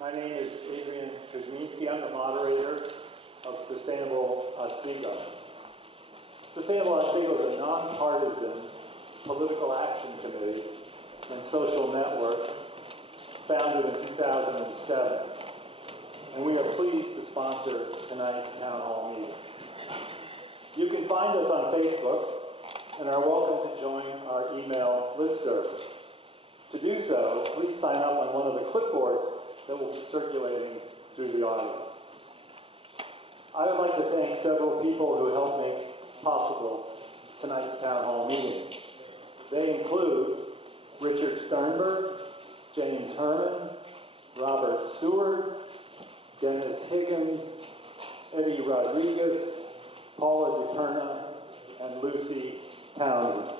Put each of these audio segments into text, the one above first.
My name is Adrian Kuzminski. I'm the moderator of Sustainable Otsego. Sustainable Otsego is a nonpartisan political action committee and social network founded in 2007. And we are pleased to sponsor tonight's town hall meeting. You can find us on Facebook and are welcome to join our email listserv. To do so, please sign up on one of the clipboards that will be circulating through the audience. I would like to thank several people who helped make possible tonight's town hall meeting. They include Richard Sternberg, James Herman, Robert Seward, Dennis Higgins, Eddie Rodriguez, Paula DiPerna, and Lucy Townsend.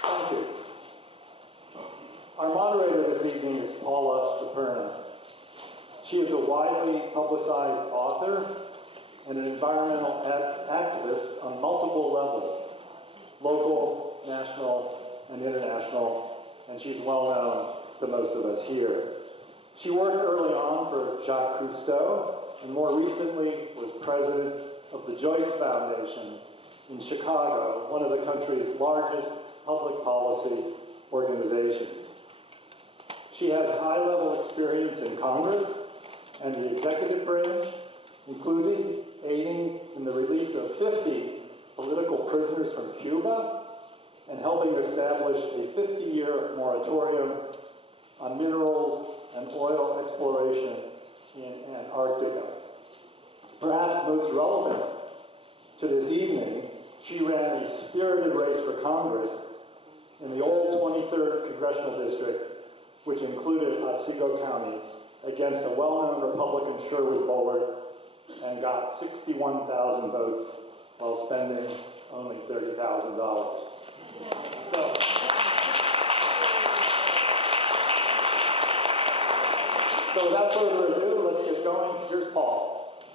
Thank you. Our moderator this evening is Paula DiPerna. She is a widely publicized author and an environmental activist on multiple levels, local, national, and international, and she's well known to most of us here. She worked early on for Jacques Cousteau, and more recently was president of the Joyce Foundation in Chicago, one of the country's largest public policy organizations. She has high-level experience in Congress and the executive branch, including aiding in the release of 50 political prisoners from Cuba and helping establish a 50-year moratorium on minerals and oil exploration in Antarctica. Perhaps most relevant to this evening, she ran a spirited race for Congress in the old 23rd Congressional District, which included Otsego County, against a well-known Republican Sherwood Bullard, and got 61,000 votes while spending only $30,000. So without further ado, let's get going. Here's Paul.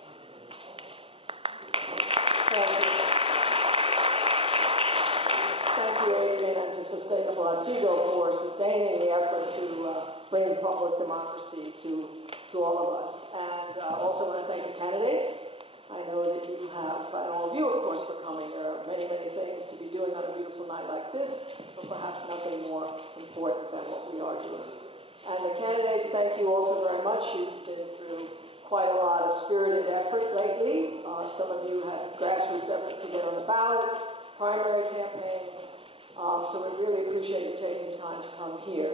Thank you, Adrian, and to Sustainable Otsego for sustaining the effort to bring public democracy to all of us. And also want to thank the candidates. I know that you have, and all of you, of course, for coming. There are many, many things to be doing on a beautiful night like this, but perhaps nothing more important than what we are doing. And the candidates, thank you also very much. You've been through quite a lot of spirited effort lately. Some of you had grassroots effort to get on the ballot, primary campaigns. So we really appreciate you taking the time to come here.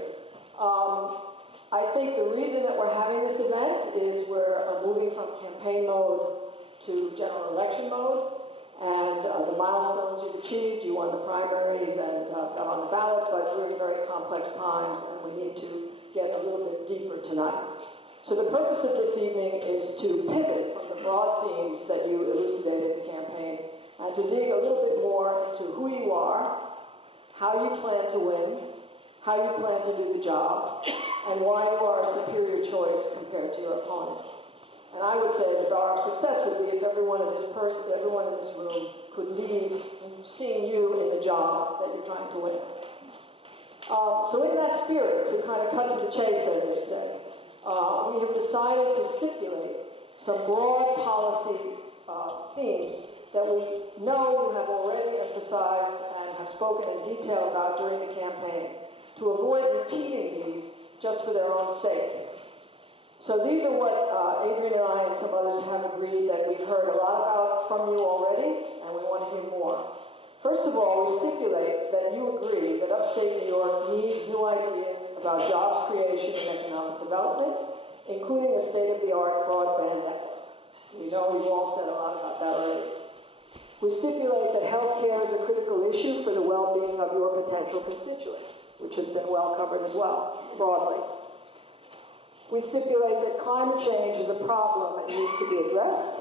I think the reason that we're having this event is we're moving from campaign mode to general election mode, and the milestones you've achieved, you won the primaries and got on the ballot, but we're in very complex times and we need to get a little bit deeper tonight. So the purpose of this evening is to pivot from the broad themes that you elucidated in the campaign and to dig a little bit more into who you are, how you plan to win, how you plan to do the job, and why you are a superior choice compared to your opponent. And I would say that our success would be if everyone in this room could leave seeing you in the job that you're trying to win. So in that spirit, to kind of cut to the chase, as they say, we have decided to stipulate some broad policy themes that we know you have already emphasized and have spoken in detail about during the campaign, to avoid repeating these just for their own sake. So these are what Adrian and I and some others have agreed that we've heard a lot about from you already, and we want to hear more. First of all, we stipulate that you agree that upstate New York needs new ideas about jobs creation and economic development, including a state-of-the-art broadband network. We know you've all said a lot about that already. We stipulate that health care is a critical issue for the well-being of your potential constituents, which has been well covered as well, broadly. We stipulate that climate change is a problem that needs to be addressed,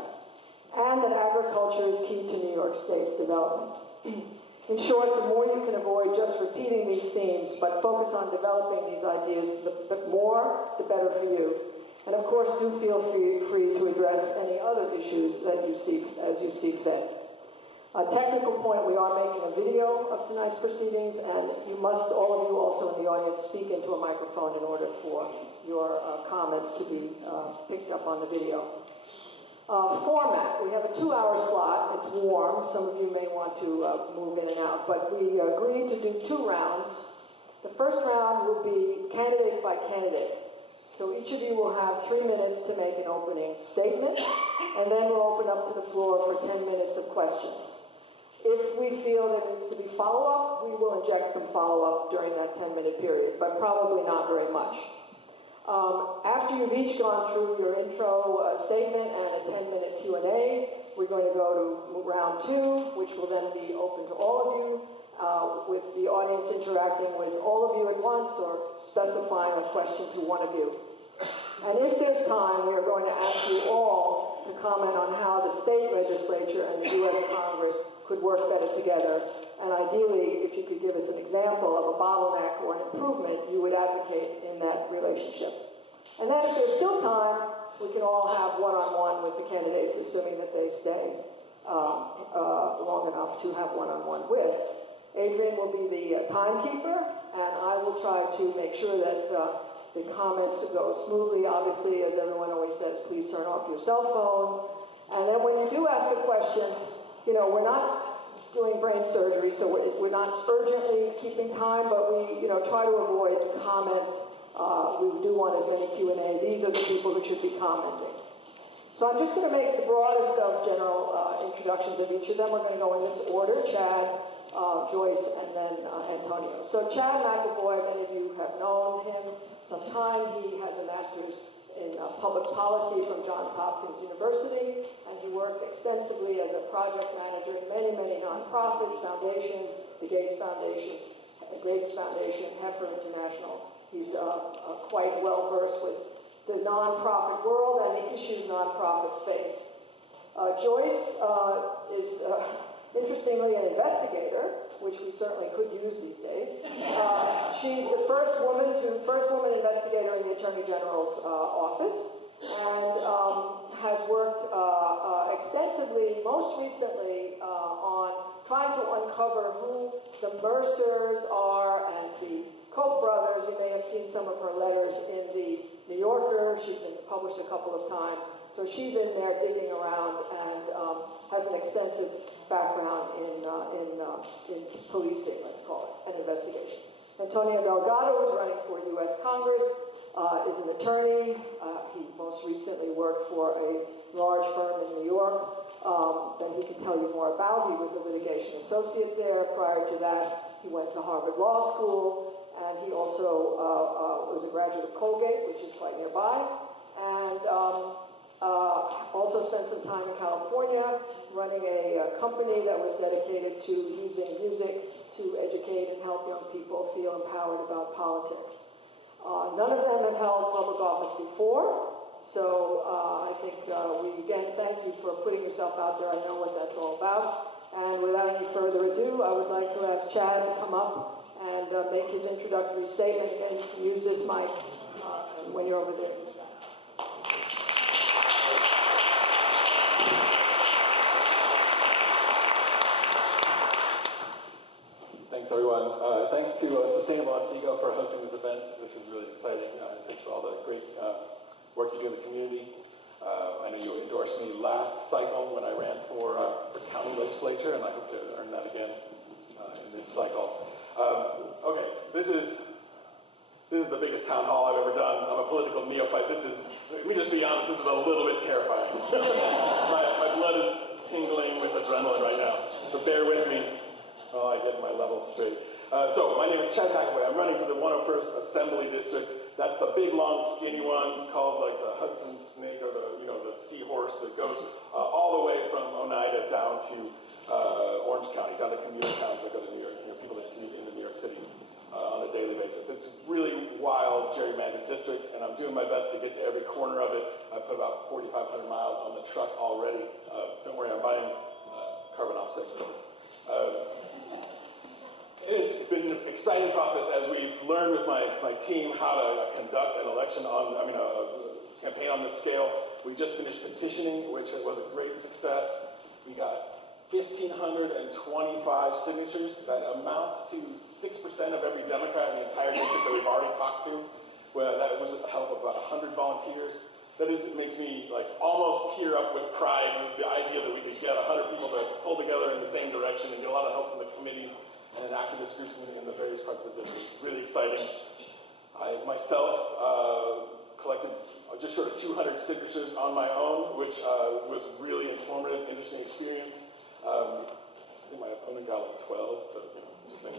and that agriculture is key to New York State's development. In short, the more you can avoid just repeating these themes, but focus on developing these ideas, the more, the better for you. And of course, do feel free to address any other issues that you see as you see fit. A technical point, we are making a video of tonight's proceedings, and you must, all of you also in the audience, speak into a microphone in order for your comments to be picked up on the video. Format, we have a 2-hour slot. It's warm. Some of you may want to move in and out, but we agreed to do 2 rounds. The first round will be candidate by candidate. So each of you will have 3 minutes to make an opening statement, and then we'll open up to the floor for 10 minutes of questions. If we feel there needs to be follow-up, we will inject some follow-up during that 10-minute period, but probably not very much. After you've each gone through your intro statement and a 10-minute Q&A, we're going to go to round 2, which will then be open to all of you, with the audience interacting with all of you at once or specifying a question to one of you. And if there's time, we are going to ask you all to comment on how the state legislature and the U.S. Congress could work better together. And ideally, if you could give us an example of a bottleneck or an improvement, you would advocate in that relationship. And then if there's still time, we can all have one-on-one with the candidates, assuming that they stay long enough to have one-on-one with. Adrian will be the timekeeper, and I will try to make sure that the comments go smoothly. Obviously, as everyone always says, please turn off your cell phones. And then when you do ask a question, you know, we're not doing brain surgery, so we're not urgently keeping time, but we, try to avoid comments. We do want as many Q&A. These are the people who should be commenting. So I'm just going to make the broadest of general introductions of each of them. We're going to go in this order: Chad, Joyce, and then Antonio. So Chad McAvoy, many of you have known him some time. He has a master's in public policy from Johns Hopkins University, and he worked extensively as a project manager in many, many nonprofits, foundations, the Gates Foundation, Heifer International. He's quite well-versed with the nonprofit world and the issues nonprofits face. Women's is, interestingly, an investigator, which we certainly could use these days. She's the first woman investigator in the Attorney General's office, and has worked extensively, most recently, on trying to uncover who the Mercers are and the Koch brothers. You may have seen some of her letters in the New Yorker. She's been published a couple of times. So she's in there digging around and has an extensive background in policing, let's call it, and investigation. Antonio Delgado is running for U.S. Congress, is an attorney. He most recently worked for a large firm in New York that he can tell you more about. He was a litigation associate there. Prior to that, he went to Harvard Law School, and he also was a graduate of Colgate, which is quite nearby, and also spent some time in California running a company that was dedicated to using music to educate and help young people feel empowered about politics. None of them have held public office before, so I think we again thank you for putting yourself out there. I know what that's all about. And without any further ado, I would like to ask Chad to come up and make his introductory statement. Again, you can use this mic when you're over there. Thanks, everyone. Thanks to Sustainable Otsego for hosting this event. This is really exciting. Thanks for all the great work you do in the community. I know you endorsed me last cycle when I ran for county legislature, and I hope to earn that again in this cycle. Okay, this is the biggest town hall I've ever done. I'm a political neophyte. Let me just be honest, this is a little bit terrifying. my blood is tingling with adrenaline right now, so bear with me. Oh, I get my levels straight. So, my name is Chad McAvoy. I'm running for the 101st Assembly District. That's the big, long, skinny one called like the Hudson Snake or the seahorse that goes all the way from Oneida down to Orange County, down to commuter towns that go to New York, people that commute into New York City on a daily basis. It's a really wild, gerrymandered district, and I'm doing my best to get to every corner of it. I put about 4,500 miles on the truck already. Don't worry, I'm buying carbon offset credits. It's been an exciting process as we've learned with my team how to conduct an election a campaign on this scale. We just finished petitioning, which was a great success. We got 1,525 signatures. That amounts to 6% of every Democrat in the entire district that we've already talked to. Well, that was with the help of about 100 volunteers. That is, it makes me like almost tear up with pride with the idea that we could get 100 people to pull together in the same direction and get a lot of help from the committees and activist groups in the various parts of the district. It's really exciting. I myself collected just short of 200 signatures on my own, which was really informative, interesting experience. I think my opponent got like 12, so just saying.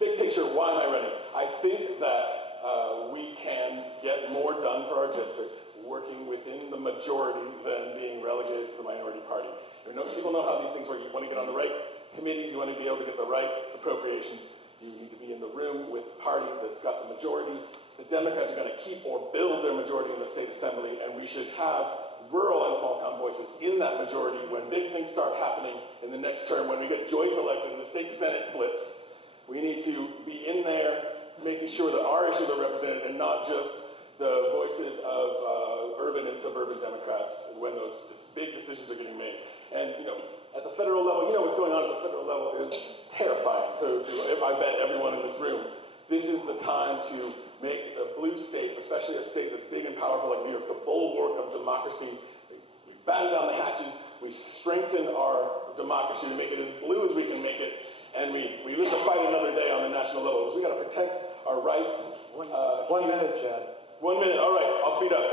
Big picture, why am I running? I think that we can get more done for our district working within the majority than being relegated to the minority party. People know how these things work. You want to get on the right committees, you want to be able to get the right appropriations. You need to be in the room with the party that's got the majority. The Democrats are going to keep or build their majority in the state assembly, and we should have rural and small town voices in that majority when big things start happening in the next term. When we get Joyce elected and the state senate flips, we need to be in there making sure that our issues are represented and not just the voices of urban and suburban Democrats when those big decisions are getting made. And, at the federal level, what's going on at the federal level is terrifying to I bet everyone in this room. This is the time to make the blue states, especially a state that's big and powerful like New York, the bulwark of democracy. We batten down the hatches, we strengthen our democracy to make it as blue as we can make it, and we live to fight another day on the national level. So we got to protect our rights. 1 minute, Chad. 1 minute, all right, I'll speed up.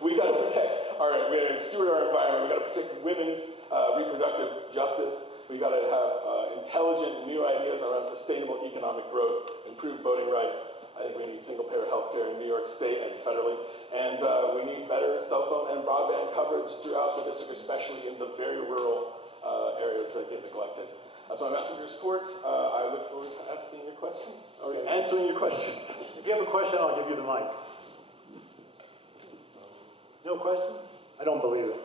We got to protect we got to steward our environment. We got to protect women's reproductive justice. We got to have intelligent new ideas around sustainable economic growth, improved voting rights. I think we need single-payer health care in New York State and federally. And we need better cell phone and broadband coverage throughout the district, especially in the very rural areas that get neglected. So I'm asking your support. I look forward to asking your questions, or answering your questions. If you have a question, I'll give you the mic. No questions? I don't believe it.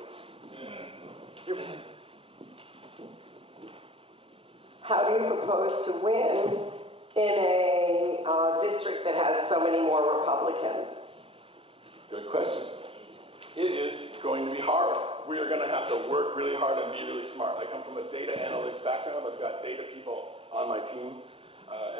How do you propose to win in a district that has so many more Republicans? Good question. It is going to be hard. We are going to have to work really hard and be really smart. I come from a data analytics background. I've got data people on my team.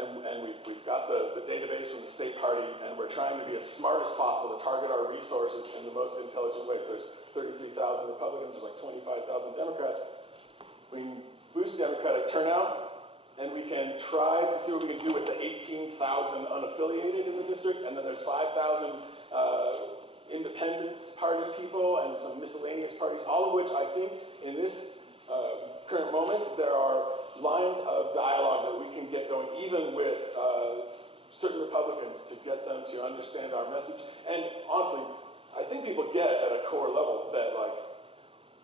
And we've got the database from the state party, and we're trying to be as smart as possible to target our resources in the most intelligent ways. There's 33,000 Republicans, there's like 25,000 Democrats. We can boost Democratic turnout, and we can try to see what we can do with the 18,000 unaffiliated in the district, and then there's 5,000 independence party people and some miscellaneous parties, all of which I think in this current moment there are lines of dialogue that we can get going, even with certain Republicans, to get them to understand our message. And honestly, I think people get at a core level that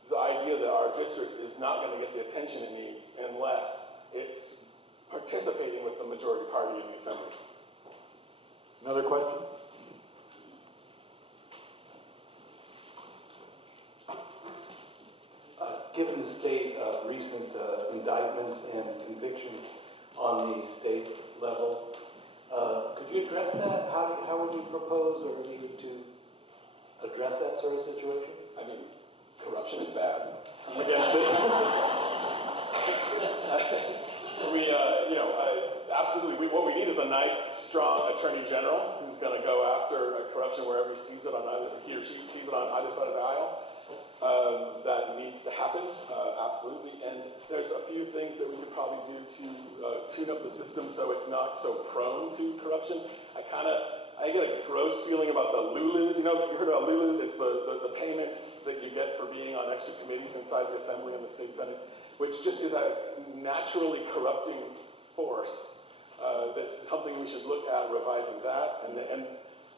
the idea that our district is not going to get the attention it needs unless it's participating with the majority party in the assembly. Another question? Given the state of recent indictments and convictions on the state level, could you address that? How would you propose or need to address that sort of situation? I mean, corruption is bad. I'm against it. Absolutely. What we need is a nice, strong attorney general who's going to go after corruption wherever he or she sees it on either side of the aisle. That needs to happen, absolutely. And there's a few things that we could probably do to tune up the system so it's not so prone to corruption. I get a gross feeling about the Lulus. You heard about Lulus? It's the payments that you get for being on extra committees inside the Assembly and the State Senate, which just is a naturally corrupting force. That's something we should look at, revising that. And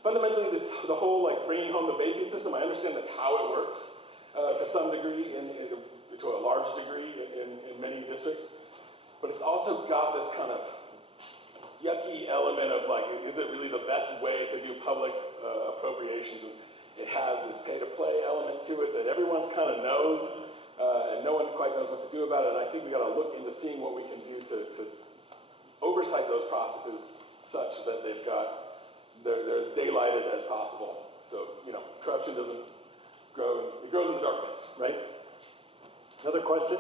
fundamentally, the whole bringing home the bacon system, I understand that's how it works. To some degree, to a large degree in many districts. But it's also got this kind of yucky element of is it really the best way to do public appropriations? And it has this pay-to-play element to it that everyone's kind of knows, and no one quite knows what to do about it. And I think we got to look into seeing what we can do to oversight those processes such that they're as daylighted as possible. So, corruption doesn't grow, it grows in the darkness, right? Another question?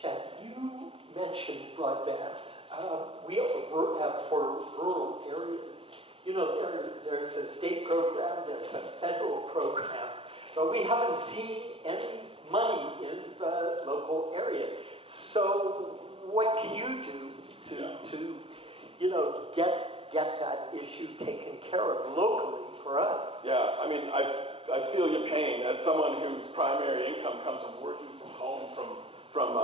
Chad, you mentioned broadband. We have for rural areas. There's a state program, there's a federal program, but we haven't seen any money in the local area. So what can you do to get that issue taken care of locally for us? Yeah, I mean, I feel your pain as someone whose primary income comes from working from home from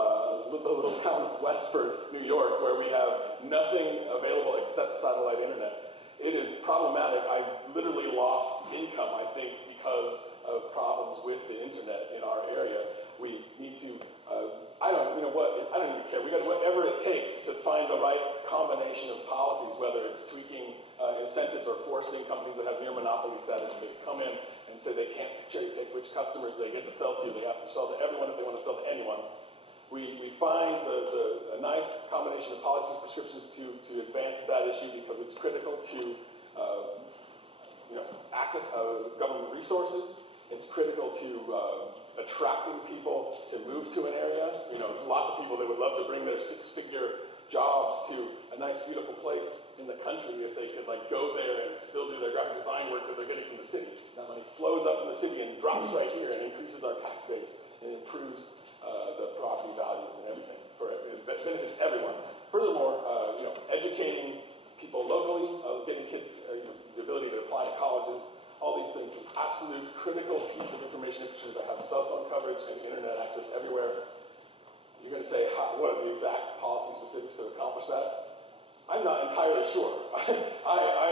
the little town of Westford, New York, where we have nothing available except satellite internet. It is problematic. I literally lost income, I think, because of problems with the internet in our area. We need to, I don't even care. We got whatever it takes to find the right combination of policies, whether it's tweaking incentives or forcing companies that have near monopoly status to come in and say they can't cherry pick which customers they get to sell to. They have to sell to everyone if they want to sell to anyone. We find a nice combination of policies and prescriptions to advance that issue because it's critical to access government resources. It's critical to attracting people to move to an area. There's lots of people that would love to bring their six-figure jobs to a nice, beautiful place in the country if they could go there and still do their graphic design work that they're getting from the city. That money flows up from the city and drops right here and increases our tax base and improves the property values and everything. It benefits everyone. Furthermore, educating people locally, getting kids the ability to apply to colleges, all these things, an absolute critical piece of information infrastructure to have cell phone coverage and internet access everywhere. You're going to say, what are the exact policy specifics to accomplish that? I'm not entirely sure. I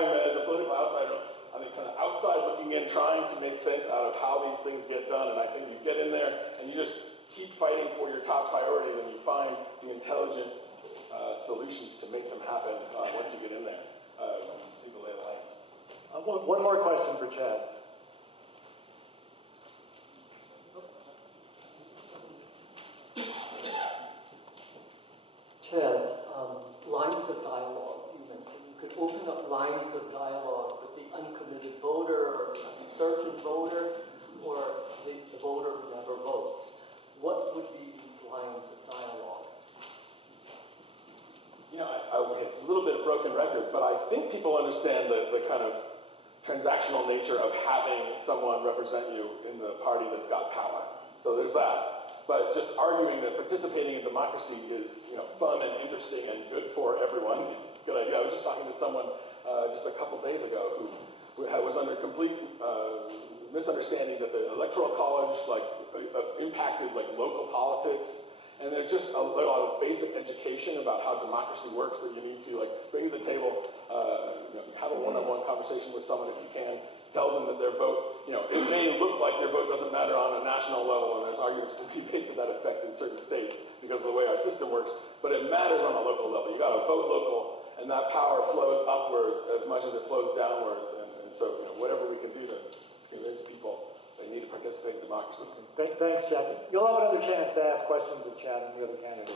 am, as a political outsider, I think kind of outside looking in, trying to make sense out of how these things get done, and I think you get in there and you just keep fighting for your top priorities and you find the intelligent solutions to make them happen once you get in there. See the lay of the land. One more question for Chad. Chad, lines of dialogue, you mentioned. You could open up lines of dialogue with the uncommitted voter or the uncertain voter or the voter who never votes. What would be these lines of dialogue? It's a little bit of broken record, but I think people understand the kind of transactional nature of having someone represent you in the party that's got power. So there's that. But just arguing that participating in democracy is fun and interesting and good for everyone is a good idea. I was just talking to someone just a couple days ago who was under complete misunderstanding that the Electoral College impacted local politics. And there's just a lot of basic education about how democracy works that you need to bring to the table. Have a one-on-one conversation with someone if you can. Tell them that their vote, it may look like your vote doesn't matter on a national level, and there's arguments to be made to that effect in certain states because of the way our system works, but it matters on a local level. You got to vote local, and that power flows upwards as much as it flows downwards. And so, whatever we can do to convince people they need to participate in democracy. Thanks, Chad. You'll have another chance to ask questions of Chad and the other candidates.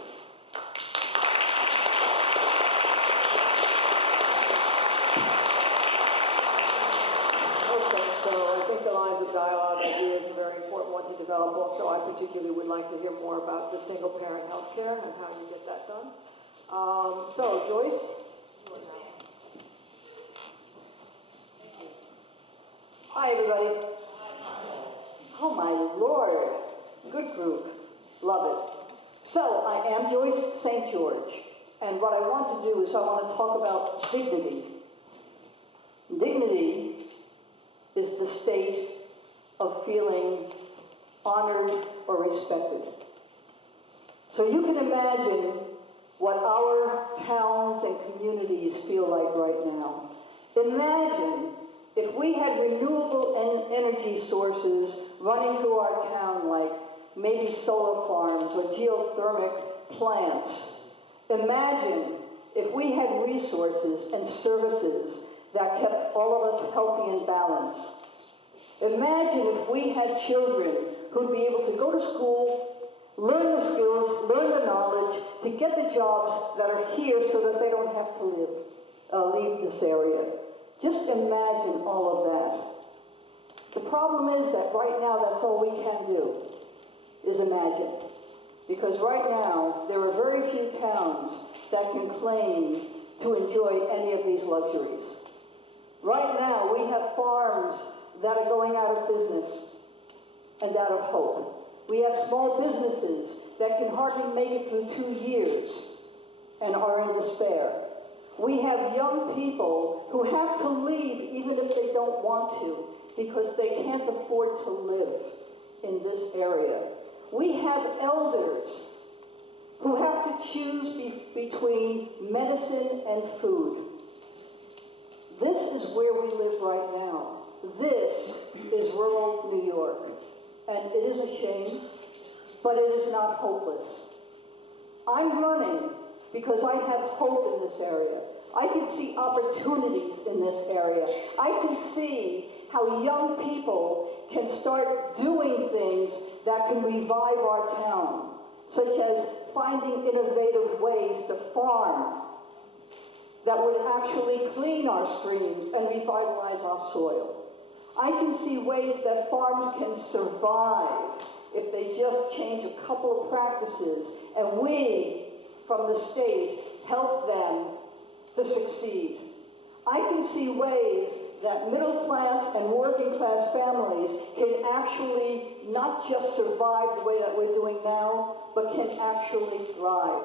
Okay, so I think the lines of dialogue idea is a very important one to develop. Also, I particularly would like to hear more about the single-parent health care and how you get that done. So, Joyce? Hi, everybody. Oh, my Lord. Good group. Love it. So, I am Joyce St. George. And what I want to do is I want to talk about dignity. Dignity is the state of feeling honored or respected. So you can imagine what our towns and communities feel like right now. Imagine if we had renewable energy sources running through our town, like maybe solar farms or geothermic plants. Imagine if we had resources and services that kept all of us healthy and balanced. Imagine if we had children who'd be able to go to school learn the skills, learn the knowledge, to get the jobs that are here so that they don't have to leave this area. Just imagine all of that. The problem is that right now that's all we can do, is imagine. Because right now, there are very few towns that can claim to enjoy any of these luxuries. Right now, we have farms that are going out of business and out of hope. We have small businesses that can hardly make it through 2 years and are in despair. We have young people who have to leave even if they don't want to because they can't afford to live in this area. We have elders who have to choose between medicine and food. This is where we live right now. This is rural New York. And it is a shame, but it is not hopeless. I'm running because I have hope in this area. I can see opportunities in this area. I can see how young people can start doing things that can revive our town, such as finding innovative ways to farm that would actually clean our streams and revitalize our soil. I can see ways that farms can survive if they just change a couple of practices, and we, from the state, help them to succeed. I can see ways that middle class and working class families can actually not just survive the way that we're doing now, but can actually thrive.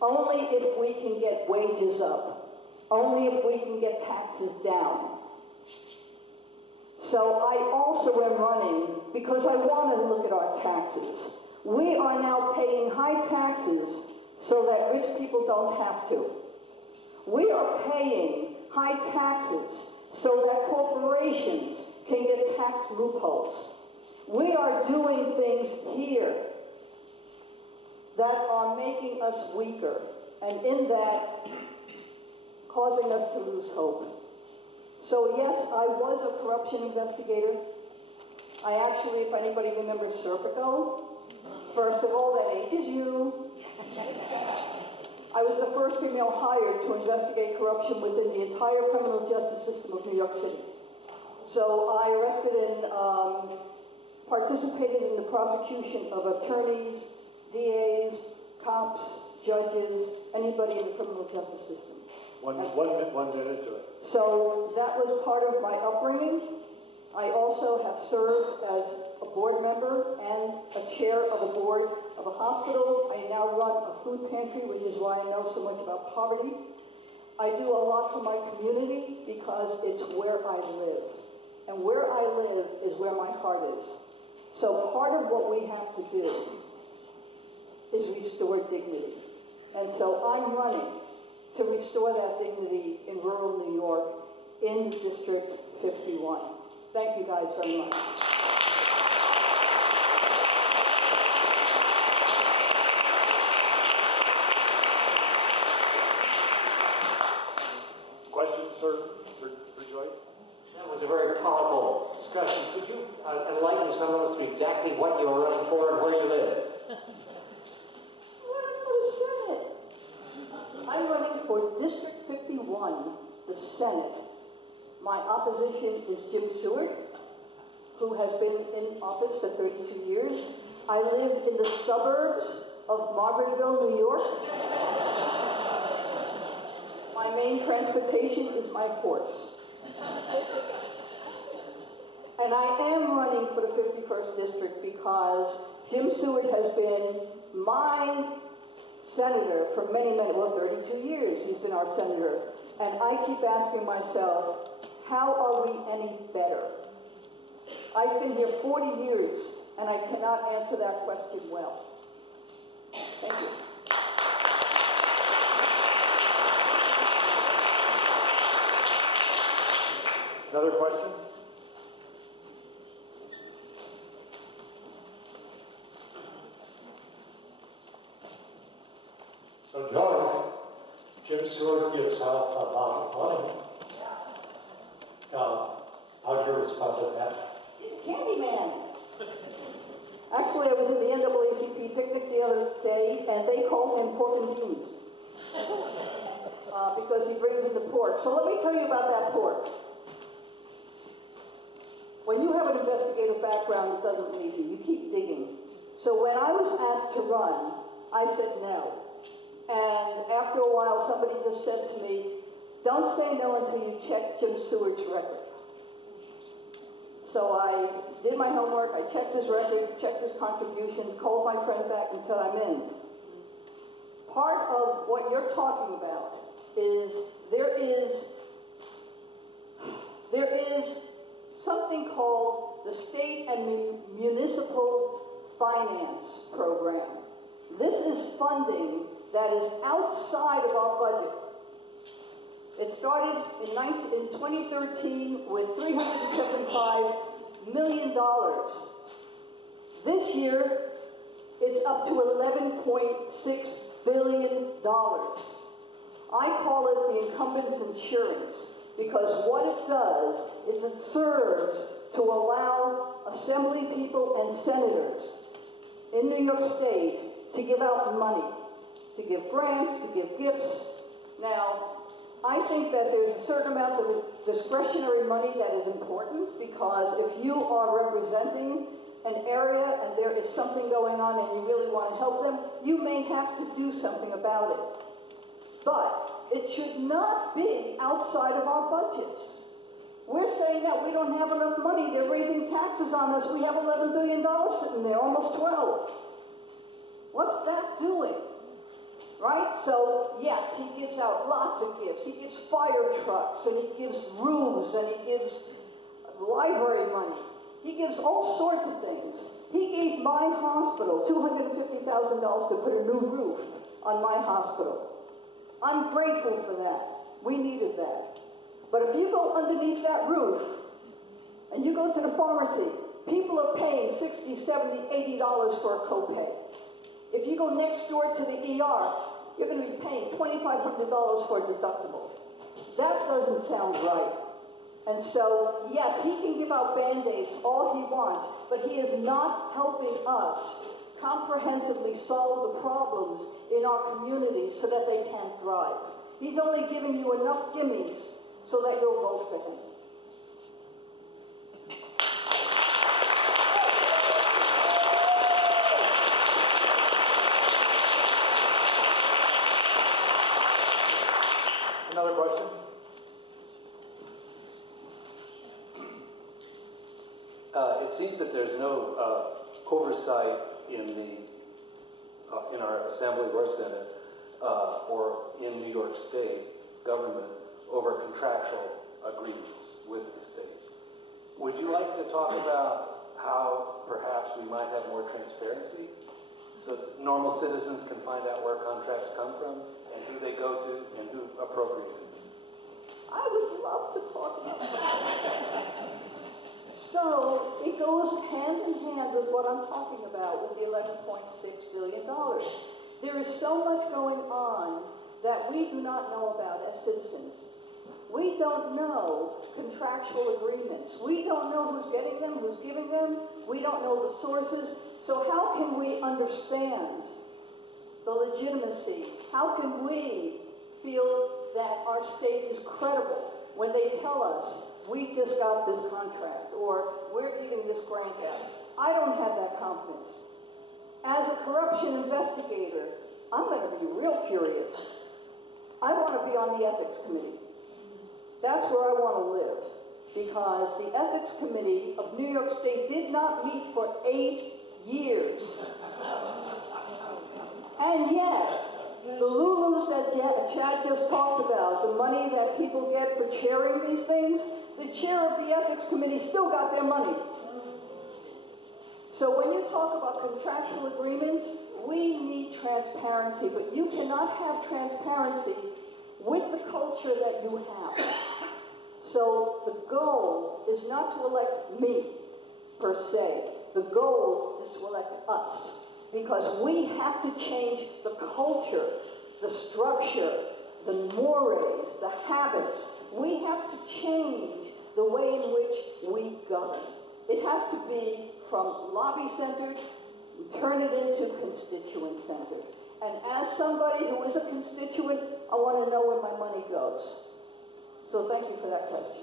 Only if we can get wages up. Only if we can get taxes down. So I also am running because I want to look at our taxes. We are now paying high taxes so that rich people don't have to. We are paying high taxes so that corporations can get tax loopholes. We are doing things here that are making us weaker, and in that, causing us to lose hope. So yes, I was a corruption investigator. I actually, if anybody remembers Serpico, first of all, that ages you. I was the first female hired to investigate corruption within the entire criminal justice system of New York City. So I arrested and participated in the prosecution of attorneys, DAs, cops, judges, anybody in the criminal justice system. One minute to it. So that was part of my upbringing. I also have served as a board member and a chair of a board of a hospital. I now run a food pantry, which is why I know so much about poverty. I do a lot for my community because it's where I live. And where I live is where my heart is. So part of what we have to do is restore dignity. And so I'm running to restore that dignity in rural New York in District 51. Thank you guys very much. Questions for Joyce? That was a very powerful discussion. Could you enlighten some of us to exactly what you are running for and where you live? I'm running for District 51, the Senate. My opposition is Jim Seward, who has been in office for 32 years. I live in the suburbs of Margaretville, New York. My main transportation is my horse. And I am running for the 51st District because Jim Seward has been my senator for many, well, 32 years he's been our senator. And I keep asking myself, how are we any better? I've been here 40 years, and I cannot answer that question well. Thank you. Another question? So, Joyce, Jim Seward gives out a lot of money. How's your response to that? He's a candy man. Actually, I was at the NAACP picnic the other day, and they call him pork and beans because he brings in the pork. So let me tell you about that pork. When you have an investigative background, it doesn't leave you. You keep digging. So when I was asked to run, I said no. And after a while, somebody just said to me, don't say no until you check Jim Seward's record. So I did my homework, I checked his record, checked his contributions, called my friend back and said, I'm in. Part of what you're talking about is there is something called the State and Municipal Finance Program. This is funding that is outside of our budget. It started in 2013 with $375 million. This year, it's up to $11.6 billion. I call it the incumbent's insurance because what it does is it serves to allow assembly people and senators in New York State to give out money, to give grants, to give gifts. Now, I think that there's a certain amount of discretionary money that is important because if you are representing an area and there is something going on and you really want to help them, you may have to do something about it. But it should not be outside of our budget. We're saying that we don't have enough money. They're raising taxes on us. We have $11 billion sitting there, almost 12. What's that doing? Right? So, yes, he gives out lots of gifts. He gives fire trucks, and he gives roofs, and he gives library money. He gives all sorts of things. He gave my hospital $250,000 to put a new roof on my hospital. I'm grateful for that. We needed that. But if you go underneath that roof, and you go to the pharmacy, people are paying $60, $70, $80 for a copay. If you go next door to the ER, you're going to be paying $2,500 for a deductible. That doesn't sound right. And so, yes, he can give out Band-Aids all he wants, but he is not helping us comprehensively solve the problems in our communities so that they can thrive. He's only giving you enough gimmies so that you'll vote for him. Another question? It seems that there's no oversight in our Assembly or Senate or in New York State government over contractual agreements with the state. Would you like to talk about how perhaps we might have more transparency so that normal citizens can find out where contracts come from and who they go to and who appropriated them? I would love to talk about that. So it goes hand in hand with what I'm talking about with the $11.6 billion. There is so much going on that we do not know about as citizens. We don't know contractual agreements. We don't know who's getting them, who's giving them. We don't know the sources. So how can we understand the legitimacy? How can we feel that our state is credible when they tell us, we just got this contract, or we're giving this grant out? I don't have that confidence. As a corruption investigator, I'm going to be real curious. I want to be on the ethics committee. That's where I want to live, because the ethics committee of New York State did not meet for 8 years. And yet, the Lulus that Chad just talked about, the money that people get for chairing these things, the chair of the ethics committee still got their money. So when you talk about contractual agreements, we need transparency, but you cannot have transparency with the culture that you have. So the goal is not to elect me, per se. The goal is to elect us. Because we have to change the culture, the structure, the mores, the habits. We have to change the way in which we govern. It has to be from lobby-centered, turn it into constituent-centered. And as somebody who is a constituent, I want to know where my money goes. So thank you for that question.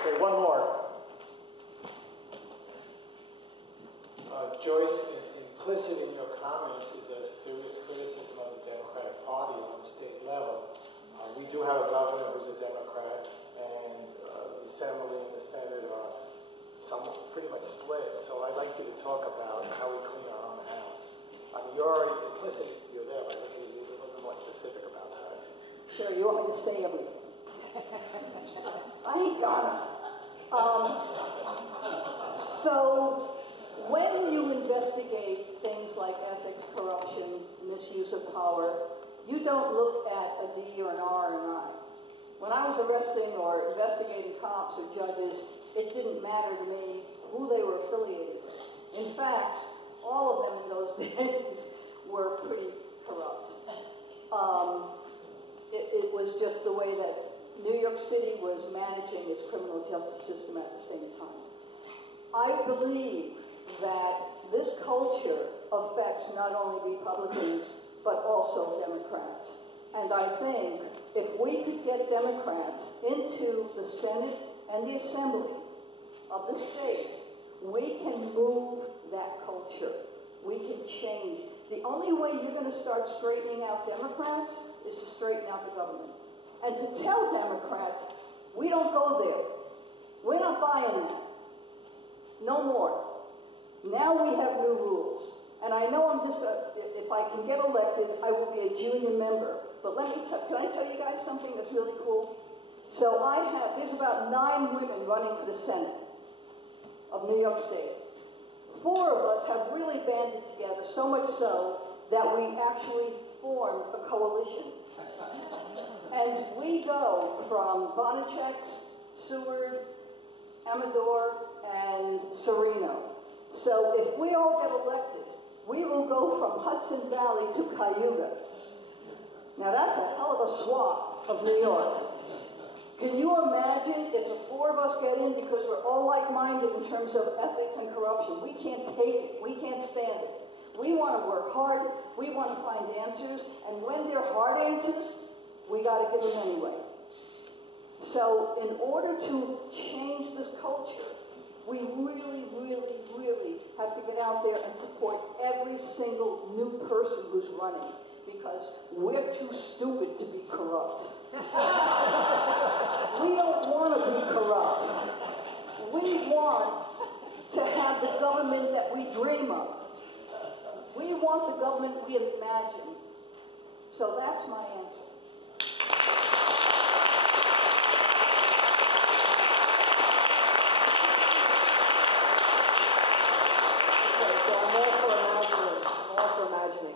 Okay, one more. Joyce, implicit in your comments is a serious criticism of the Democratic Party on the state level. We do have a governor who's a Democrat, and the Assembly and the Senate are somewhat pretty much split. So I'd like you to talk about how we clean our own house. I mean, you're already implicit, you're there, but I'd like you to be a little bit more specific about that. Sure, you want me to say everything? I ain't gonna. So, when you investigate things like ethics, corruption, misuse of power, you don't look at a D or an R or an I. When I was arresting or investigating cops or judges, it didn't matter to me who they were affiliated with. In fact, all of them in those days were pretty corrupt. It was just the way that New York City was managing its criminal justice system at the same time. I believe that this culture affects not only Republicans, but also Democrats. And I think if we could get Democrats into the Senate and the Assembly of the state, we can move that culture. We can change. The only way you're going to start straightening out Democrats is to straighten out the government. And to tell Democrats, we don't go there. We're not buying that. No more. Now we have new rules. And I know if I can get elected, I will be a junior member. But can I tell you guys something that's really cool? So there's about 9 women running for the Senate of New York State. 4 of us have really banded together, so much so that we actually formed a coalition. And we go from Bonacek, Seward, Amador, and Sereno. So if we all get elected, we will go from Hudson Valley to Cayuga. Now that's a hell of a swath of New York. Can you imagine if the 4 of us get in, because we're all like-minded in terms of ethics and corruption? We can't take it. We can't stand it. We want to work hard. We want to find answers. And when they're hard answers, we got to give them anyway. So in order to change this culture, we really, really, really have to get out there and support every single new person who's running, because we're too stupid to be corrupt. We don't want to be corrupt. We want to have the government that we dream of. We want the government we imagine. So that's my answer.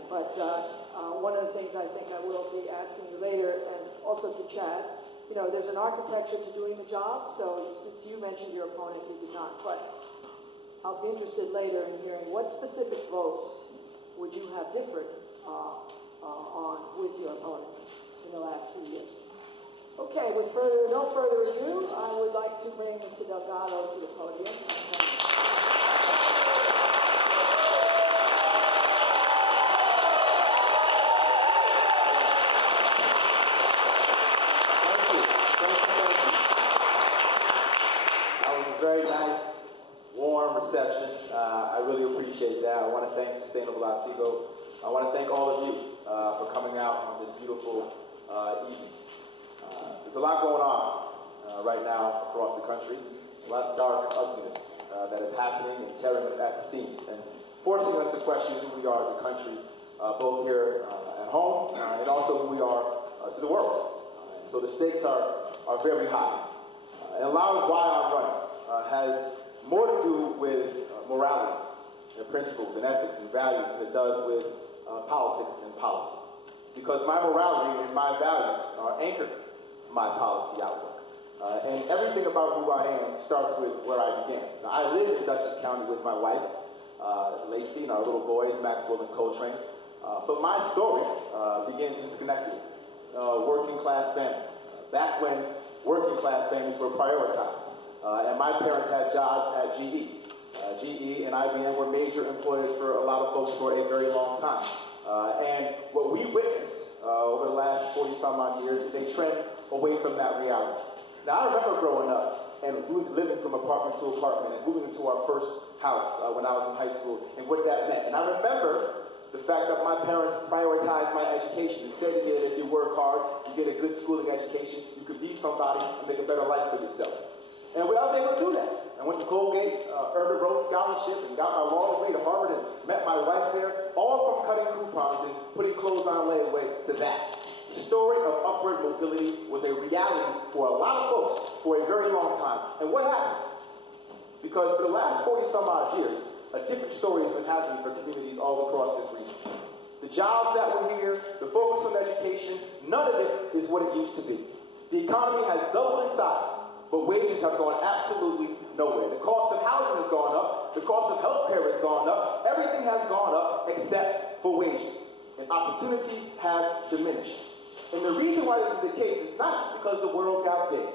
But one of the things I think I will be asking you later, and also to Chad, there's an architecture to doing the job, so since you mentioned your opponent, you did not, but I'll be interested later in hearing what specific votes would you have differed on with your opponent in the last few years. Okay, with no further ado, I would like to bring Mr. Delgado to the podium. Very nice, warm reception. I really appreciate that. I want to thank Sustainable Otsego. I want to thank all of you for coming out on this beautiful evening. There's a lot going on right now across the country, a lot of dark ugliness that is happening and tearing us at the seams and forcing us to question who we are as a country, both here at home and also who we are to the world. So the stakes are very high. And a lot of why I'm running has more to do with morality and principles and ethics and values than it does with politics and policy. Because my morality and my values anchor my policy outlook. And everything about who I am starts with where I began. Now, I live in Dutchess County with my wife, Lacey, and our little boys, Maxwell and Coltrane. But my story begins in Schenectady. working class family. Back when working class families were prioritized. And my parents had jobs at GE. GE and IBM were major employers for a lot of folks for a very long time. And what we witnessed over the last 40 some odd years is a trend away from that reality. Now, I remember growing up and living from apartment to apartment and moving into our first house when I was in high school and what that meant. And I remember the fact that my parents prioritized my education and said to me that if you work hard, you get a good schooling education, you could be somebody and make a better life for yourself. And I was able to do that. I went to Colgate, earned a Rhodes Scholarship, and got my law degree to Harvard and met my wife there, all from cutting coupons and putting clothes on layaway to that. The story of upward mobility was a reality for a lot of folks for a very long time. And what happened? Because for the last 40 some odd years, a different story has been happening for communities all across this region. The jobs that were here, the focus on education, none of it is what it used to be. The economy has doubled in size, but wages have gone absolutely nowhere. The cost of housing has gone up. The cost of healthcare has gone up. Everything has gone up except for wages. And opportunities have diminished. And the reason why this is the case is not just because the world got big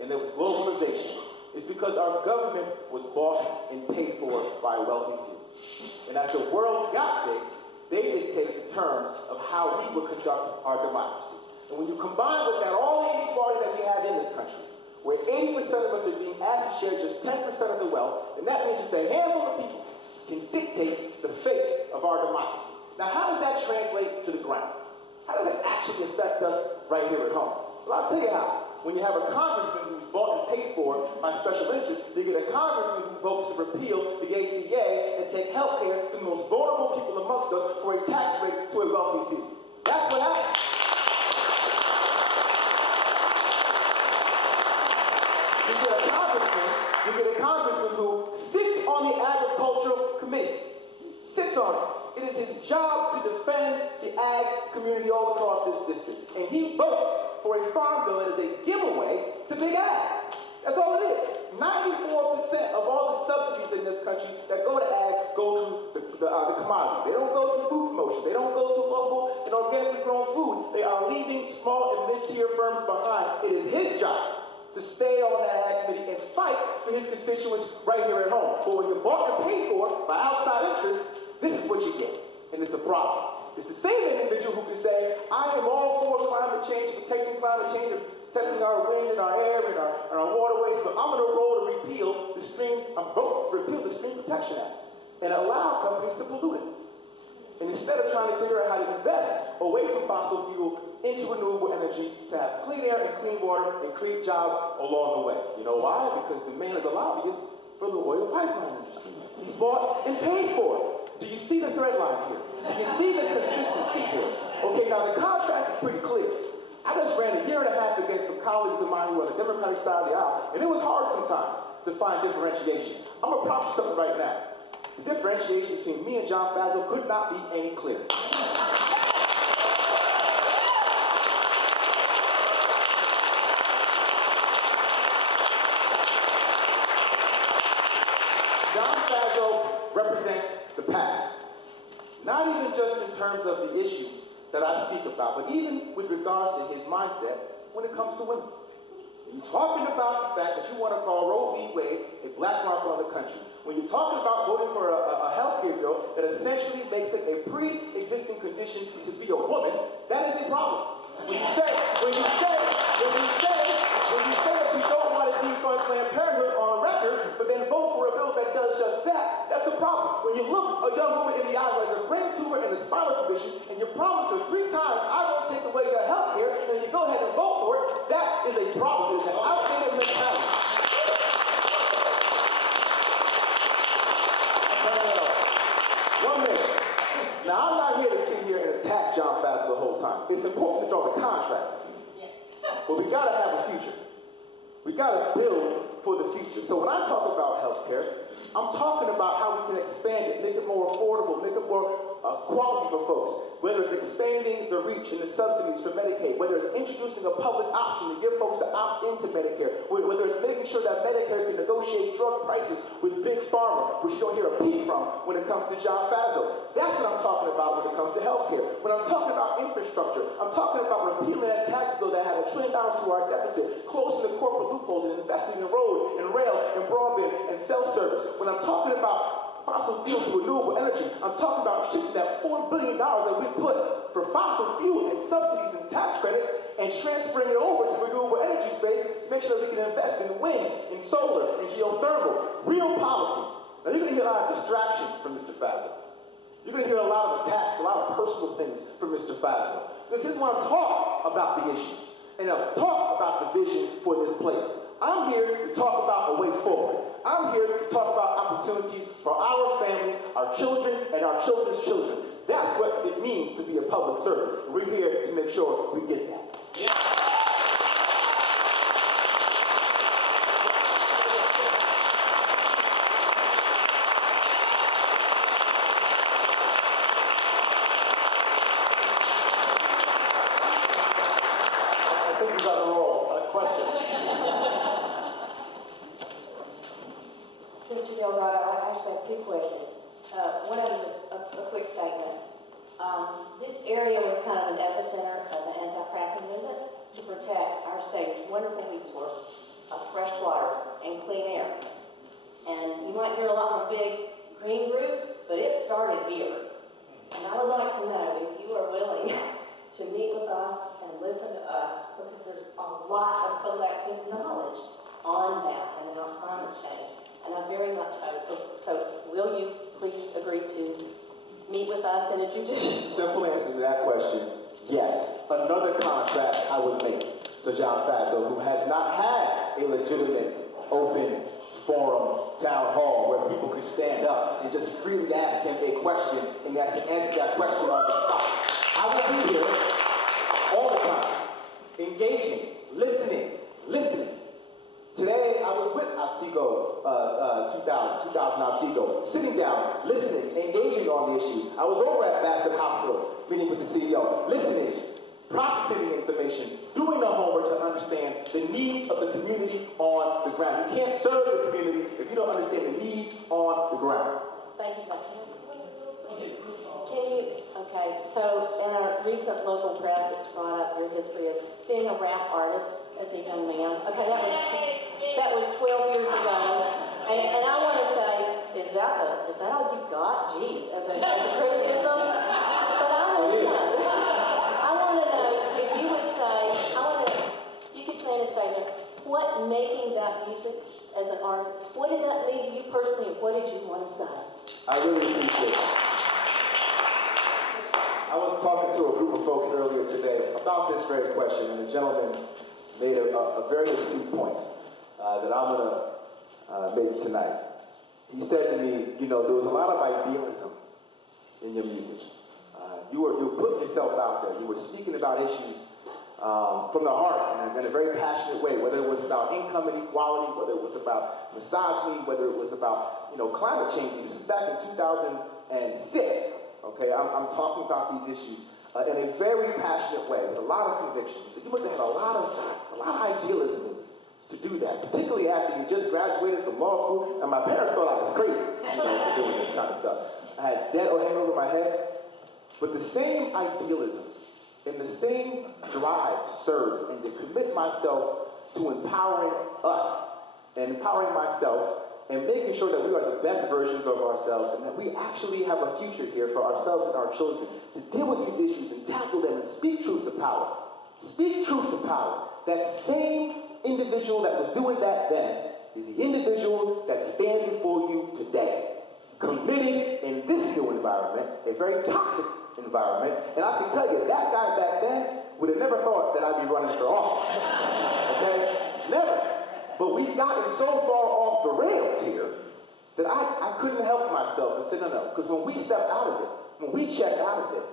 and there was globalization. It's because our government was bought and paid for by a wealthy few. And as the world got big, they dictated the terms of how we would conduct our democracy. And when you combine with that all the inequality that we have in this country, where 80% of us are being asked to share just 10% of the wealth, and that means just a handful of people can dictate the fate of our democracy. Now, how does that translate to the ground? How does it actually affect us right here at home? Well, I'll tell you how. When you have a congressman who's bought and paid for by special interests, you get a congressman who votes to repeal the ACA and take health care from the most vulnerable people amongst us for a tax rate to a wealthy few. That's what happens. You get a congressman who sits on the agricultural committee, sits on it. It is his job to defend the ag community all across this district. And he votes for a farm bill that is a giveaway to big ag. That's all it is. 94% of all the subsidies in this country that go to ag go to the commodities. They don't go to food promotion. They don't go to local and organically grown food. They are leaving small and mid-tier firms behind. It is his job to stay on that ag committee and fight for his constituents right here at home. But when you're bought and paid for by outside interests, this is what you get. And it's a problem. It's the same individual who can say, I am all for climate change, protecting climate change, and protecting our wind and our air and our waterways, but I'm going to roll to repeal the Stream Protection Act and allow companies to pollute it. And instead of trying to figure out how to invest away from fossil fuel into renewable energy to have clean air and clean water and create jobs along the way. You know why? Because the man is a lobbyist for the oil pipeline industry. He's bought and paid for it. Do you see the thread line here? Do you see the consistency here? Okay, now the contrast is pretty clear. I just ran a year and a half against some colleagues of mine who are on the Democratic side of the aisle, and it was hard sometimes to find differentiation. I'm going to prompt you something right now. The differentiation between me and John Faso could not be any clearer. John Faso represents the past. Not even just in terms of the issues that I speak about, but even with regards to his mindset when it comes to women. You're talking about the fact that you want to call Roe v. Wade a black mark on the country. When you're talking about voting for a health care bill that essentially makes it a pre-existing condition to be a woman, that is a problem. When you say that you don't want to defund Planned Parenthood on record, but then vote for a bill that does just that, that's a problem. When you look a young woman in the eye who has a brain tumor and a spinal condition, and you promise her 3 times, I won't take away your health care, and you go ahead and vote for it, that is a problem. It's an outdated mentality. One minute. Now, I'm not here to sit here and attack John Faso the whole time. It's important to draw the contrast. But we got to have a future. We got to build for the future. So when I talk about healthcare, I'm talking about how we can expand it, make it more affordable, make it more quality for folks. Whether it's expanding the reach and the subsidies for Medicaid, whether it's introducing a public option option to give folks to opt into Medicare, whether it's making sure that Medicare can negotiate drug prices with Big Pharma, which you don't hear a peep from when it comes to John Faso. That's what I'm talking about when it comes to healthcare. When I'm talking about infrastructure, I'm talking about repealing that tax bill that had $1 trillion to our deficit, closing the corporate loopholes and investing in road and rail and broadband and cell service. When I'm talking about fossil fuel to renewable energy, I'm talking about shifting that $4 billion that we put for fossil fuel and subsidies and tax credits and transferring it over to the renewable energy space to make sure that we can invest in wind, in solar, in geothermal, real policies. Now you're going to hear a lot of distractions from Mr. Faso. You're going to hear a lot of attacks, a lot of personal things from Mr. Faso. Because he's want to talk about the issues and talk about the vision for this place. I'm here to talk about a way forward. I'm here to talk about opportunities for our families, our children, and our children's children. That's what it means to be a public servant. We're here to make sure we get that. Yeah. I think you got a roll. Question. Mr. Delgado, I actually have two questions. One of them is a quick statement. This area was kind of an epicenter of the anti-fracking movement to protect our state's wonderful resource of fresh water and clean air. And you might hear a lot more big green groups, but it started here. And I would like to know if you are willing to meet with us and listen to us, because there's a lot of collective knowledge on that and on climate change. And I very much hope, so will you please agree to meet with us and introduce? Simple answer to that question, yes. Another contract I would make to John Faso, who has not had a legitimate, open forum, town hall, where people could stand up and just freely ask him a question and he has to answer that question on the spot. I will be here all the time, engaging, listening. Today, I was with Otsego 2000 Otsego, sitting down, listening, engaging on the issues. I was over at Bassett Hospital, meeting with the CEO, listening, processing the information, doing the homework to understand the needs of the community on the ground. You can't serve the community if you don't understand the needs on the ground. Thank you, Dr. Okay, so in our recent local press, it's brought up your history of being a rap artist as a young man. Okay, that was 12 years ago. And I want to say, is that all you got? Jeez, as a criticism? But I want to know if you would say, you could say in a statement, what making that music as an artist, what did that mean to you personally, and what did you want to say? I really appreciate it. I was talking to a group of folks earlier today about this very question, and the gentleman made a very astute point that I'm going to make tonight. He said to me, there was a lot of idealism in your music. You were putting yourself out there. You were speaking about issues from the heart in a very passionate way, whether it was about income inequality, whether it was about misogyny, whether it was about climate change. This is back in 2006. Okay, I'm talking about these issues in a very passionate way, with a lot of convictions. You must have had a lot of idealism in you to do that, particularly after you just graduated from law school, and my parents thought I was crazy, for doing this kind of stuff. I had debt hanging over my head, but the same idealism and the same drive to serve and to commit myself to empowering us and empowering myself and making sure that we are the best versions of ourselves and that we actually have a future here for ourselves and our children to deal with these issues and tackle them and speak truth to power. Speak truth to power. That same individual that was doing that then is the individual that stands before you today, committed in this new environment, a very toxic environment. And I can tell you, that guy back then would have never thought that I'd be running for office. Okay? Never. But we've gotten so far off the rails here that I couldn't help myself and say, no. Because when we step out of it, when we check out of it,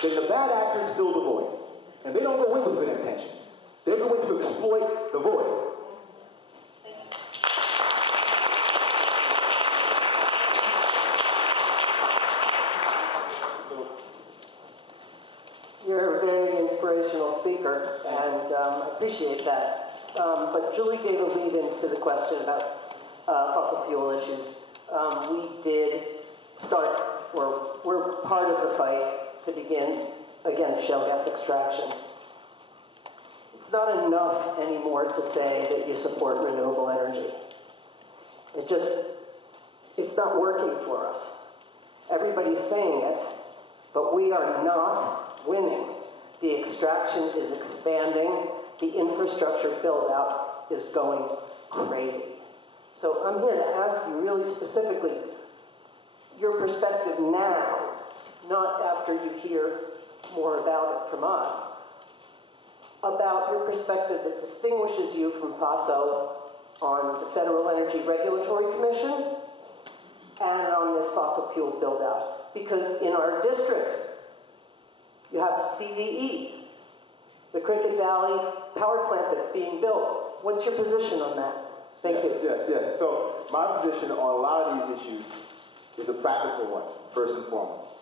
then the bad actors fill the void. And they don't go in with good intentions. They're going to exploit the void. You're a very inspirational speaker, and I appreciate appreciate that. But Julie gave a lead into the question about fossil fuel issues. We did start, or we're part of the fight to begin against shale gas extraction. It's not enough anymore to say that you support renewable energy. It's not working for us. Everybody's saying it, but we are not winning. The extraction is expanding. The infrastructure build-out is going crazy. So I'm here to ask you really specifically your perspective now, not after you hear more about it from us, about your perspective that distinguishes you from FOSO on the Federal Energy Regulatory Commission and on this fossil fuel build-out. Because in our district, you have CVE, the Cricket Valley power plant that's being built. What's your position on that? Thank you. Yes. So my position on a lot of these issues is a practical one, first and foremost.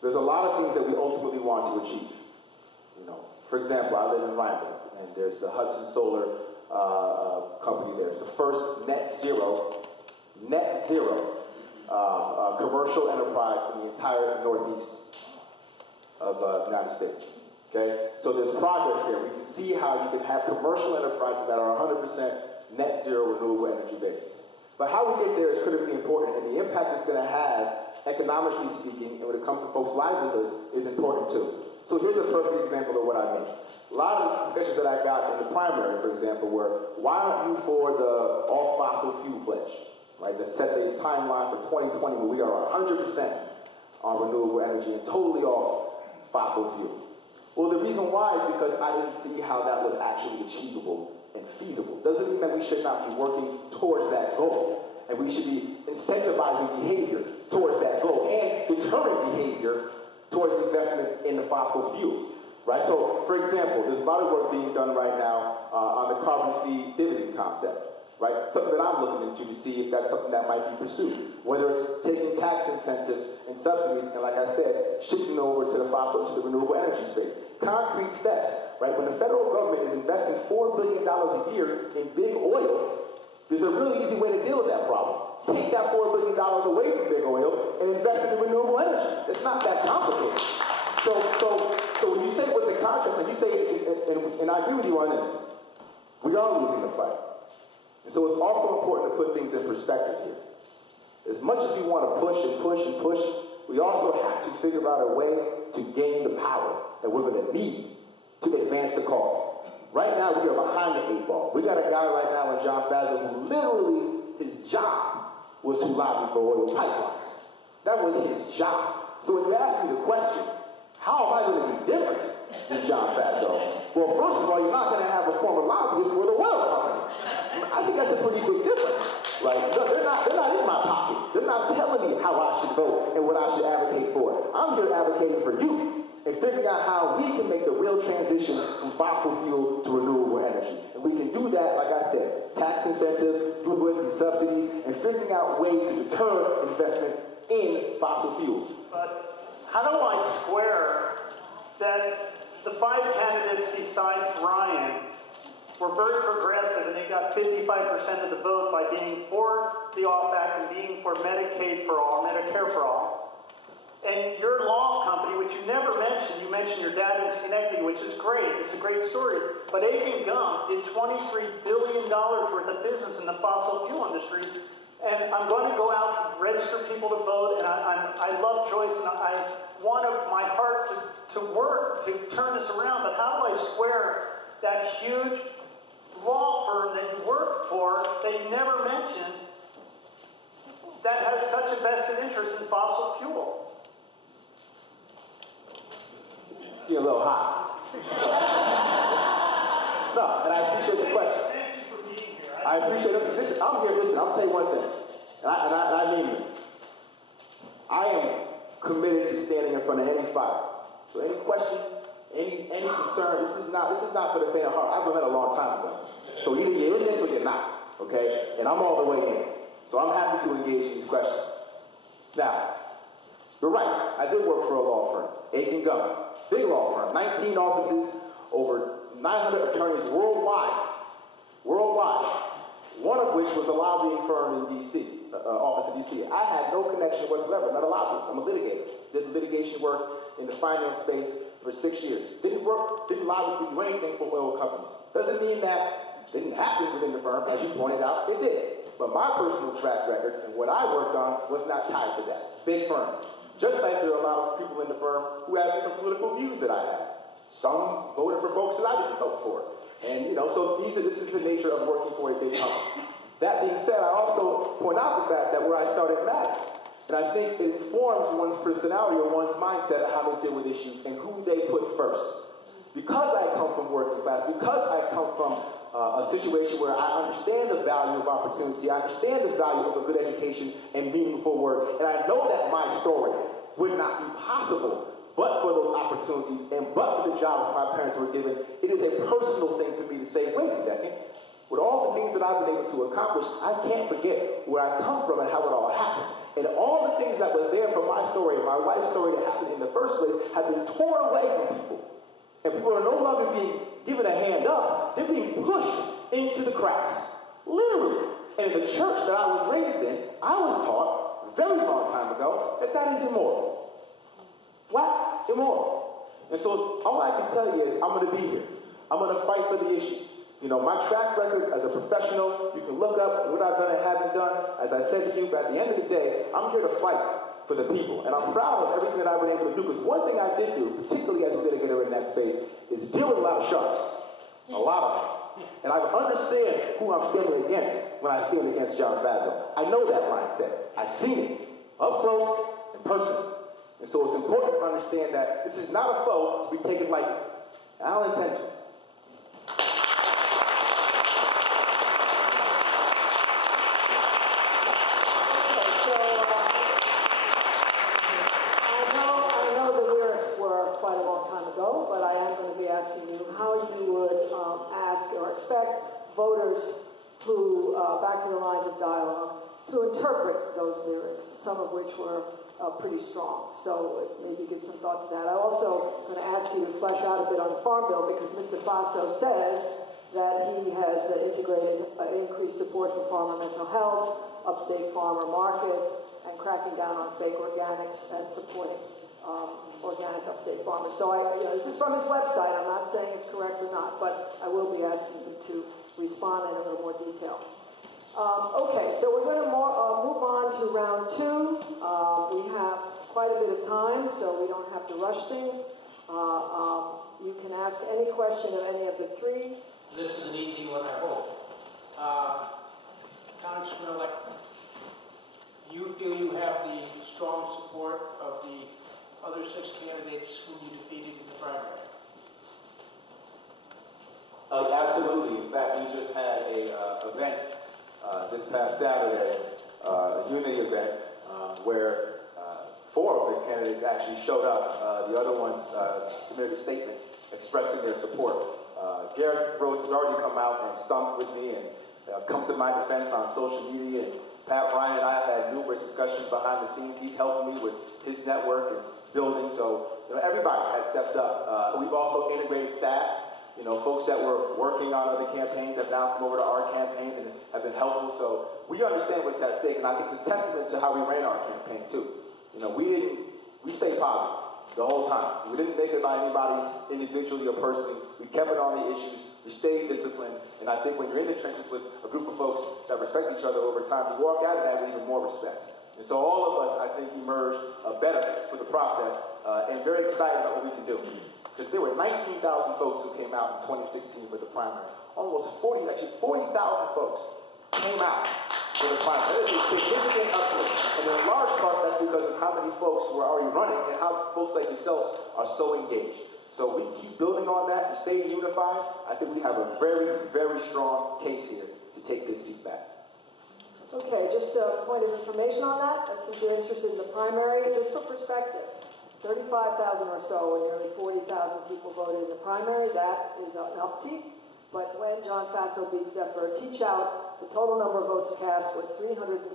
There's a lot of things that we ultimately want to achieve. For example, I live in Rhinebeck, and there's the Hudson Solar company there. It's the first net zero commercial enterprise in the entire northeast of the United States. Okay? So there's progress there. We can see how you can have commercial enterprises that are 100% net zero renewable energy based. But how we get there is critically important, and the impact it's going to have, economically speaking, and when it comes to folks' livelihoods, is important too. So here's a perfect example of what I mean. A lot of the discussions that I got in the primary, for example, were, why aren't you for the all-fossil fuel pledge, right? That sets a timeline for 2020 where we are 100% on renewable energy and totally off fossil fuel. Well, the reason why is because I didn't see how that was actually achievable and feasible. Doesn't mean that we should not be working towards that goal, and we should be incentivizing behavior towards that goal and deterring behavior towards investment in the fossil fuels, right? So, for example, there's a lot of work being done right now on the carbon fee dividend concept, right? Something that I'm looking into to see if that's something that might be pursued. Whether it's taking tax incentives and subsidies, and like I said, shifting over to the renewable energy space. Concrete steps, right? When the federal government is investing $4 billion a year in big oil, there's a really easy way to deal with that problem. Take that $4 billion away from big oil and invest in renewable energy. It's not that complicated. So when you say with the contrast, and you say, and I agree with you on this, we are losing the fight. And so it's also important to put things in perspective here. As much as we want to push and push and push, we also have to figure out a way to gain the power that we're going to need to advance the cause. Right now, we are behind the 8 ball. We got a guy right now in John Fazio who literally, his job was to lobby for oil pipelines. That was his job. So when you ask me the question, how am I going to be different than John Fazio? Well, first of all, you're not going to have a former lobbyist for the oil company. I think that's a pretty big difference. Like, no, they're not in my pocket. They're not telling me how I should vote and what I should advocate for. I'm here advocating for you and figuring out how we can make the real transition from fossil fuel to renewable energy. And we can do that, like I said, tax incentives, with these subsidies, and figuring out ways to deter investment in fossil fuels. But how do I square that the 5 candidates besides Ryan were very progressive and they got 55% of the vote by being for the OFF Act and being for Medicaid for all, Medicare for all? And your law company, which you never mentioned, you mentioned your dad in Schenectady, which is great. It's a great story. But Aiken Gump did $23 billion worth of business in the fossil fuel industry. And I'm going to go out to register people to vote. And I love Joyce, and I want my heart to work to turn this around. But how do I square that huge law firm that you work for that you never mentioned that has such a vested interest in fossil fuel? A little hot. No, and I appreciate the question. Thank you for being here. I appreciate it. Listen, I'm here. Listen, I'll tell you one thing, and I mean this. I am committed to standing in front of any fire. So any question, any concern, this is not for the faint of heart. I've been met a long time ago. So either you're in this or you're not. Okay, and I'm all the way in. So I'm happy to engage in these questions. Now, you're right. I did work for a law firm, Aiken Gump. Big law firm, 19 offices, over 900 attorneys worldwide, one of which was a lobbying firm in D.C., office in D.C. I had no connection whatsoever, not a lobbyist. I'm a litigator. Did litigation work in the finance space for 6 years. Didn't lobby, didn't do anything for oil companies. Doesn't mean that it didn't happen within the firm. As you pointed out, it did. But my personal track record and what I worked on was not tied to that. Big firm. Just like there are a lot of people in the firm who have different political views that I have. Some voted for folks that I didn't vote for. And, so this is the nature of working for a big company. That being said, I also point out the fact that where I started matters. And I think it informs one's personality or one's mindset of how they deal with issues and who they put first. Because I come from working class, because I come from a situation where I understand the value of opportunity, I understand the value of a good education and meaningful work, and I know that my story would not be possible but for those opportunities and but for the jobs my parents were given. It is a personal thing for me to say, wait a second, with all the things that I've been able to accomplish, I can't forget where I come from and how it all happened. And all the things that were there from my story, my wife's story that happened in the first place, have been torn away from people. And people are no longer being given a hand up, they're being pushed into the cracks. Literally. And in the church that I was raised in, I was taught a very long time ago that that is immoral. Flat immoral. And so all I can tell you is I'm going to be here. I'm going to fight for the issues. My track record as a professional, you can look up what I've done and haven't done. As I said to you, but at the end of the day, I'm here to fight for the people. And I'm proud of everything that I've been able to do, because one thing I did do, particularly as a litigator in that space, is deal with a lot of sharks. A lot of them. And I understand who I'm standing against when I stand against John Faso. I know that mindset. I've seen it up close and personal. And so it's important to understand that this is not a foe to be taken lightly. And I don't intend to. But I am going to be asking you how you would ask or expect voters who, back to the lines of dialogue, to interpret those lyrics, some of which were pretty strong. So maybe give some thought to that. I'm also going to ask you to flesh out a bit on the Farm Bill, because Mr. Faso says that he has integrated increased support for farmer mental health, upstate farmer markets, and cracking down on fake organics and supporting organic upstate farmers. So this is from his website. I'm not saying it's correct or not, but I will be asking you to respond in a little more detail. Okay, so we're going to move on to round two. We have quite a bit of time, so we don't have to rush things. You can ask any question of any of the three. This is an easy one, I hope. Congressman-elect, you feel you have the strong support of the other 6 candidates whom you defeated in the primary? Absolutely. In fact, we just had a event this past Saturday, a unity event, where 4 of the candidates actually showed up. The other ones submitted a statement expressing their support. Garrett Rhodes has already come out and stumped with me and come to my defense on social media. And Pat Ryan and I have had numerous discussions behind the scenes. He's helping me with his network and building. So everybody has stepped up. We've also integrated staffs. Folks that were working on other campaigns have now come over to our campaign and have been helpful. So we understand what's at stake, and I think it's a testament to how we ran our campaign too. We stayed positive the whole time. We didn't make it about anybody individually or personally. We kept it on the issues. We stayed disciplined. And I think when you're in the trenches with a group of folks that respect each other over time, you walk out of that with even more respect. And so all of us, I think, emerged better for the process and very excited about what we can do. Because there were 19,000 folks who came out in 2016 for the primary. Almost 40,000 folks came out for the primary. That is a significant uptick. And in large part, that's because of how many folks were already running and how folks like yourselves are so engaged. So we keep building on that and staying unified. I think we have a very, very strong case here to take this seat back. Okay, just a point of information on that, since you're interested in the primary, just for perspective. 35,000 or so, and nearly 40,000 people voted in the primary. That is an uptick. But when John Faso beat Zephyr Teachout, the total number of votes cast was 395,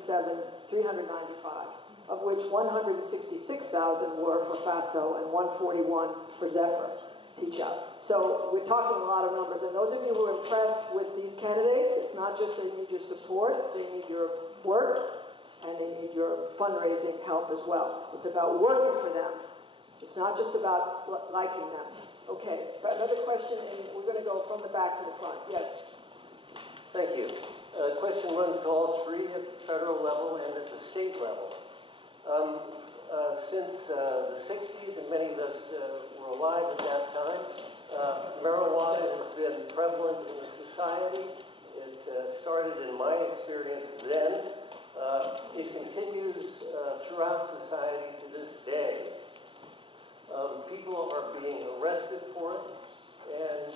of which 166,000 were for Faso and 141 for Zephyr. teach out. So we're talking a lot of numbers. And those of you who are impressed with these candidates, it's not just they need your support, they need your work, and they need your fundraising help as well. It's about working for them. It's not just about liking them. Okay, another question, and we're going to go from the back to the front. Yes? Thank you. Question runs to all three at the federal level and at the state level. Since the 60s, and many of us were alive at that time, marijuana has been prevalent in the society. It started in my experience then. It continues throughout society to this day. People are being arrested for it, and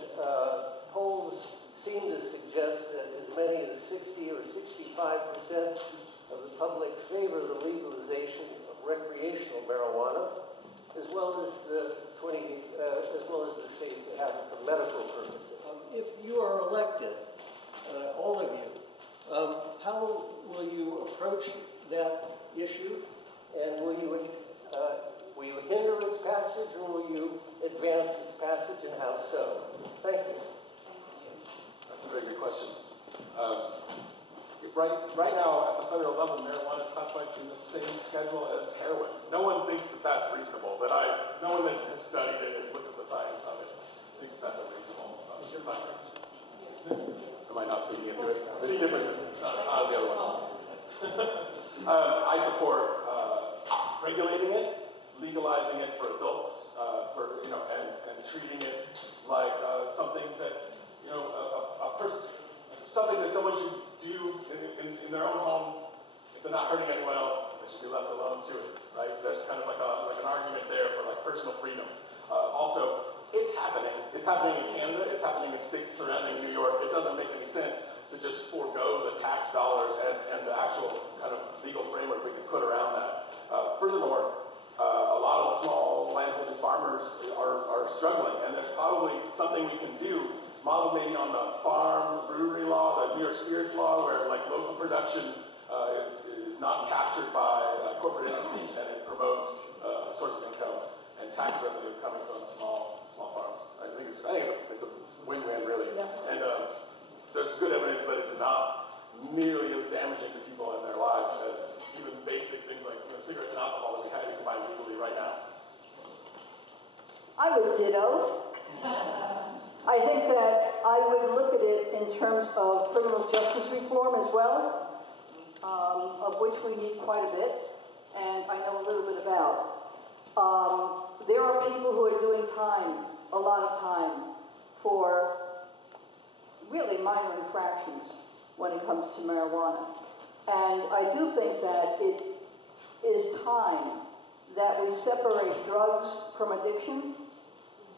polls seem to suggest that as many as 60 or 65% of the public favor the legalization of recreational marijuana, as well as the states that have it for medical purposes. If you are elected, all of you, how will you approach that issue, and will you hinder its passage, or will you advance its passage, and how so? Thank you. That's a very good question. Right now, at the federal level, marijuana is classified in the same schedule as heroin. No one thinks that that's reasonable. No one that has studied it, has looked at the science of it, thinks that that's unreasonable. Your classroom? Am I not speaking into it? It's different. It's not as the other one. I support regulating it, legalizing it for adults, and treating it like something that something that someone should do in their own home. If they're not hurting anyone else, they should be left alone to it, right? There's kind of like an argument there for like personal freedom. Also, it's happening. It's happening in Canada. It's happening in states surrounding New York. It doesn't make any sense to just forego the tax dollars and the actual kind of legal framework we can put around that. Furthermore, a lot of the small landholding farmers are struggling, and there's probably something we can do, modeled maybe on the farm brewery law, the New York Spirits law, where like local production is not captured by corporate entities, and it promotes a source of income and tax revenue coming from small farms. I think it's a win-win really, and there's good evidence that it's not nearly as damaging to people in their lives as even basic things like cigarettes and alcohol that we can't even buy legally right now. I would ditto. I think that I would look at it in terms of criminal justice reform as well, of which we need quite a bit, and I know a little bit about. There are people who are doing time, a lot of time, for really minor infractions when it comes to marijuana. And I do think that it is time that we separate drugs from addiction.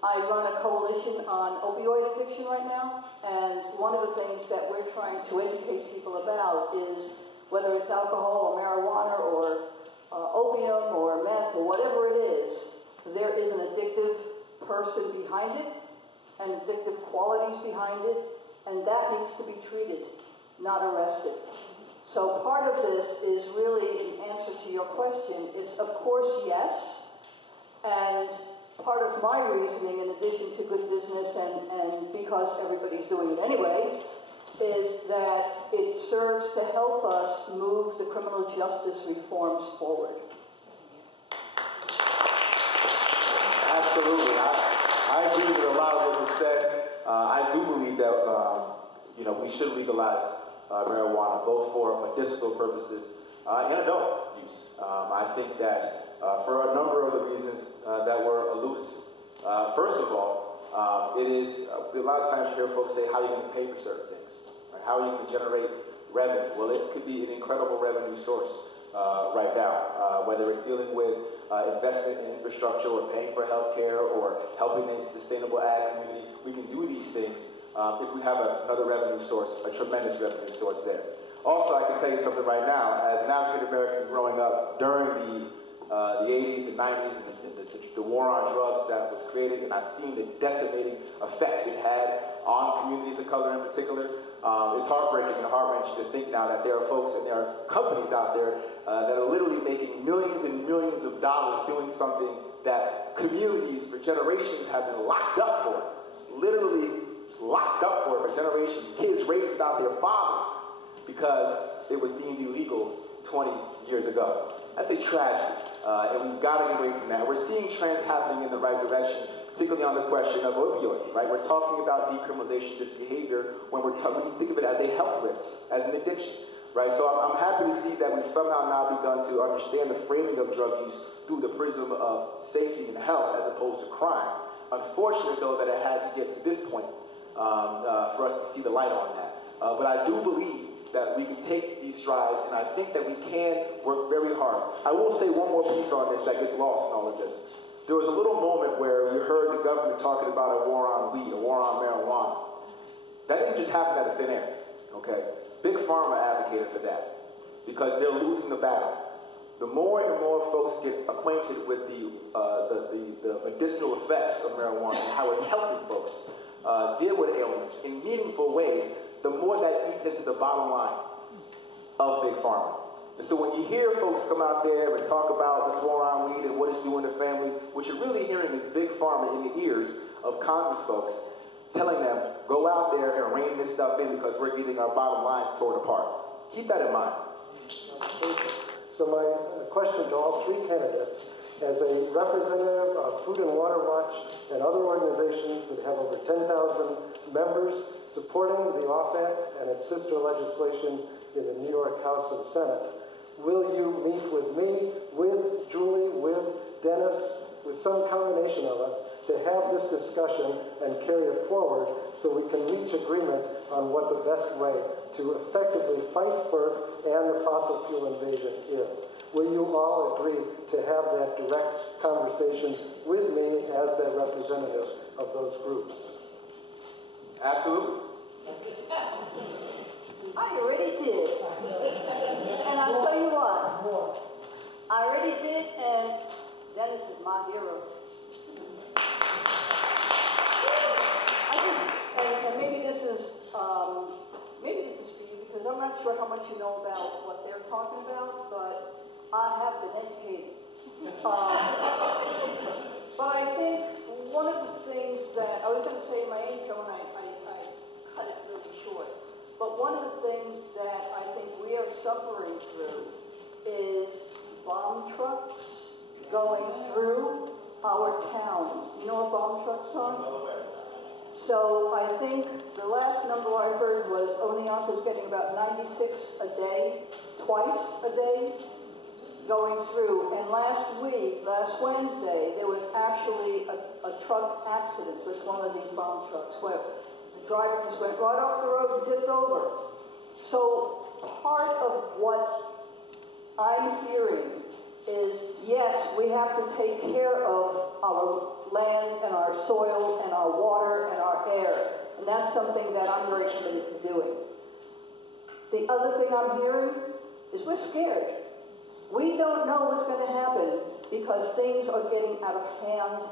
I run a coalition on opioid addiction right now, and one of the things that we're trying to educate people about is whether it's alcohol or marijuana or opium or meth or whatever it is, there is an addictive person behind it and addictive qualities behind it, and that needs to be treated, not arrested. So part of this is really an answer to your question. It's of course yes, and part of my reasoning, in addition to good business and because everybody's doing it anyway, is that it serves to help us move the criminal justice reforms forward. Absolutely. I agree with a lot of what was said. I do believe that we should legalize marijuana, both for medicinal purposes and adult use. I think that for a number of the reasons that were alluded to. First of all, it is a lot of times you hear folks say, how are you going to pay for certain things? Right? How are you going to generate revenue? Well, it could be an incredible revenue source right now, whether it's dealing with investment in infrastructure or paying for healthcare or helping a sustainable ag community. We can do these things if we have another revenue source, a tremendous revenue source there. Also, I can tell you something right now. As an African American growing up during the 80s and 90s and the war on drugs that was created, and I've seen the decimating effect it had on communities of color in particular, it's heartbreaking and heart-wrenching to think now that there are folks and there are companies out there that are literally making millions and millions of dollars doing something that that communities for generations have been locked up for, literally locked up for generations. Kids raised without their fathers because it was deemed illegal 20 years ago. That's a tragedy, and we've got to get away from that. We're seeing trends happening in the right direction, particularly on the question of opioids, right? We're talking about decriminalization of this behavior when we think of it as a health risk, as an addiction, right? So I'm happy to see that we've somehow now begun to understand the framing of drug use through the prism of safety and health as opposed to crime. Unfortunate, though, that it had to get to this point for us to see the light on that. But I do believe that we can take these strides, and I think that we can work very hard. I will say one more piece on this that gets lost in all of this. There was a little moment where you heard the government talking about a war on weed, a war on marijuana. That didn't just happen out of thin air, okay? Big Pharma advocated for that because they're losing the battle. The more and more folks get acquainted with the medicinal effects of marijuana and how it's helping folks deal with ailments in meaningful ways, the more that eats into the bottom line of Big Pharma. And so when you hear folks come out there and talk about this war on weed and what it's doing to families, what you're really hearing is Big Pharma in the ears of Congress folks telling them, go out there and rein this stuff in because we're getting our bottom lines torn apart. Keep that in mind. So my question to all three candidates, as a representative of Food and Water Watch and other organizations that have over 10,000 members supporting the OFF and its sister legislation in the New York House and Senate, will you meet with me, with Julie, with Dennis, with some combination of us to have this discussion and carry it forward so we can reach agreement on what the best way to effectively fight for and the fossil fuel invasion is? Will you all agree to have that direct conversation with me as the representative of those groups? Absolutely. I already did. And I'll tell you what, I already did, and Dennis is my hero. And maybe this is for you, because I'm not sure how much you know about what they're talking about, but I have been educated. But I think one of the things that I was going to say in my intro, and I cut it really short, but one of the things that I think we are suffering through is bomb trucks going through our towns. You know what bomb trucks are? So I think the last number I heard was Oneonta's getting about 96 a day, twice a day, going through. And last Wednesday, there was actually a truck accident with one of these bomb trucks where the driver just went right off the road and tipped over. So part of what I'm hearing is, yes, we have to take care of our land and our soil and our water and our air. And that's something that I'm very committed to doing. The other thing I'm hearing is we're scared. We don't know what's going to happen because things are getting out of hand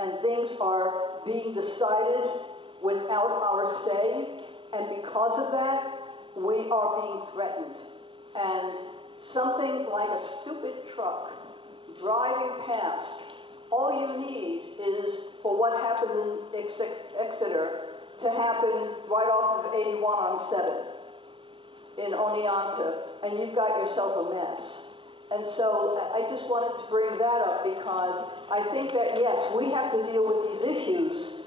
and things are being decided without our say. And because of that, we are being threatened. And something like a stupid truck driving past, all you need is for what happened in Exeter to happen right off of 81 on 7 in Oneonta, and you've got yourself a mess. And so I just wanted to bring that up because I think that, yes, we have to deal with these issues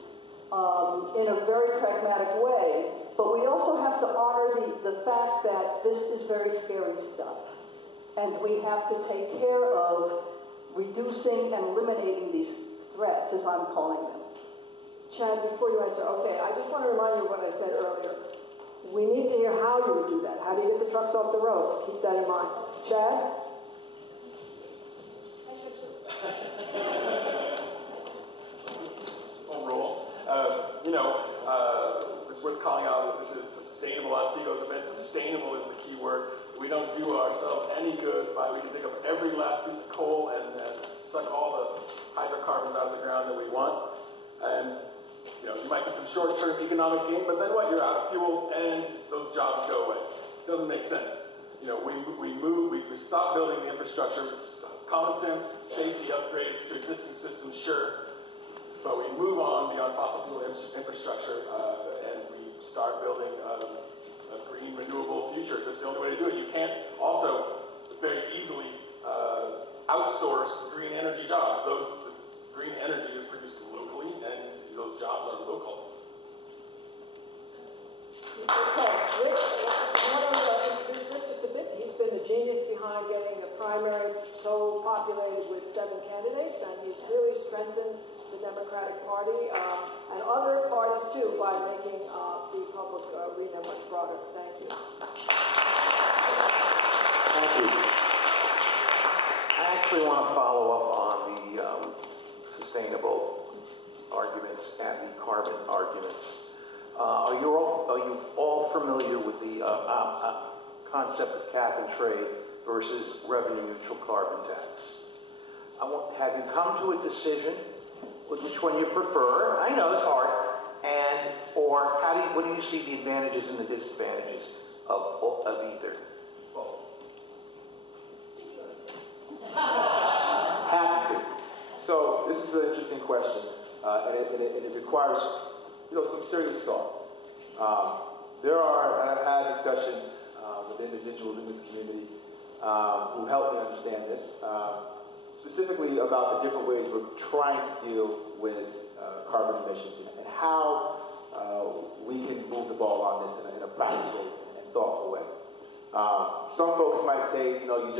in a very pragmatic way, but we also have to honor the fact that this is very scary stuff. And we have to take care of reducing and eliminating these threats, as I'm calling them. Chad, before you answer, okay, I just want to remind you of what I said earlier. We need to hear how you would do that. How do you get the trucks off the road? Keep that in mind. Chad? It's worth calling out that this is sustainable. Otsiego's event, sustainable is the key word. We don't do ourselves any good by we can dig up every last piece of coal and suck all the hydrocarbons out of the ground that we want. And you might get some short-term economic gain, but then what? You're out of fuel and those jobs go away. It doesn't make sense. We stop building the infrastructure, common sense safety upgrades to existing systems, sure, but we move on beyond fossil fuel infrastructure and we start building a green, renewable future. That's the only way to do it. You can't also very easily outsource green energy jobs. The green energy is produced locally, and those jobs are local. Okay, Rick, I want to introduce Rick just a bit. He's been the genius behind getting the primary so populated with 7 candidates, and he's really strengthened the Democratic Party and other parties too by making the public arena much broader. Thank you. Thank you. I actually want to follow up on the sustainable arguments and the carbon arguments. Are you all familiar with the concept of cap and trade versus revenue neutral carbon tax? Have you come to a decision with which one you prefer? I know it's hard. Or what do you see the advantages and the disadvantages of either? Happy to. So this is an interesting question, and it requires some serious thought. And I've had discussions with individuals in this community who helped me understand this, specifically about the different ways we're trying to deal with carbon emissions and how we can move the ball on this in a practical and thoughtful way. Some folks might say, you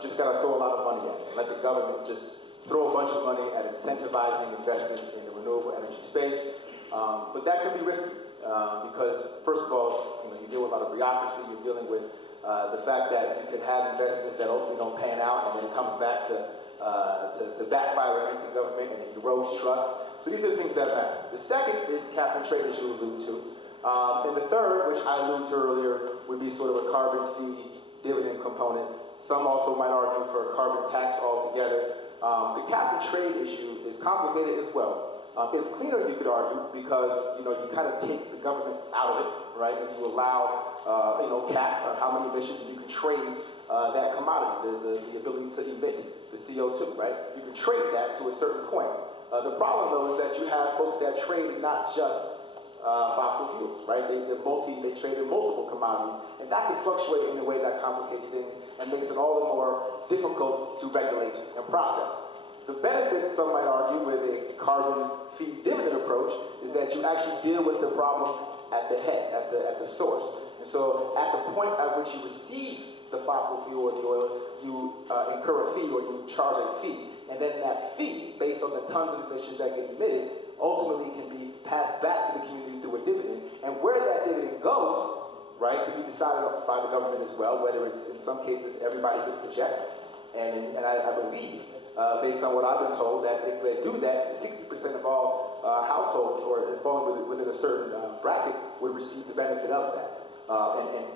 just got to throw a lot of money at it. Let the government just throw a bunch of money at incentivizing investment in the renewable energy space. But that could be risky because, first of all, you deal with a lot of bureaucracy. You're dealing with the fact that you could have investments that ultimately don't pan out, and then it comes back to backfire against the government and it erodes trust. So these are the things that matter. The second is cap and trade, as you alluded to. And the third, which I alluded to earlier, would be sort of a carbon fee dividend component. Some also might argue for a carbon tax altogether. The cap and trade issue is complicated as well. It's cleaner, you could argue, because you kind of take the government out of it, right? And you allow cap on how many emissions, and you can trade that commodity, the ability to emit the CO2, right? You can trade that to a certain point. The problem, though, is that you have folks that trade not just fossil fuels, right? They trade in multiple commodities, and that can fluctuate in a way that complicates things and makes it all the more difficult to regulate and process. The benefit, some might argue, with a carbon fee dividend approach is that you actually deal with the problem at the head, at the source. And so at the point at which you receive the fossil fuel or the oil, you incur a fee or you charge a fee. And then that fee, based on the tons of emissions that get emitted, ultimately can be passed back to the community through a dividend. And where that dividend goes, right, can be decided by the government as well, whether it's, in some cases, everybody gets the check. And I believe, based on what I've been told, that if they do that, 60% of all households or falling within a certain bracket would receive the benefit of that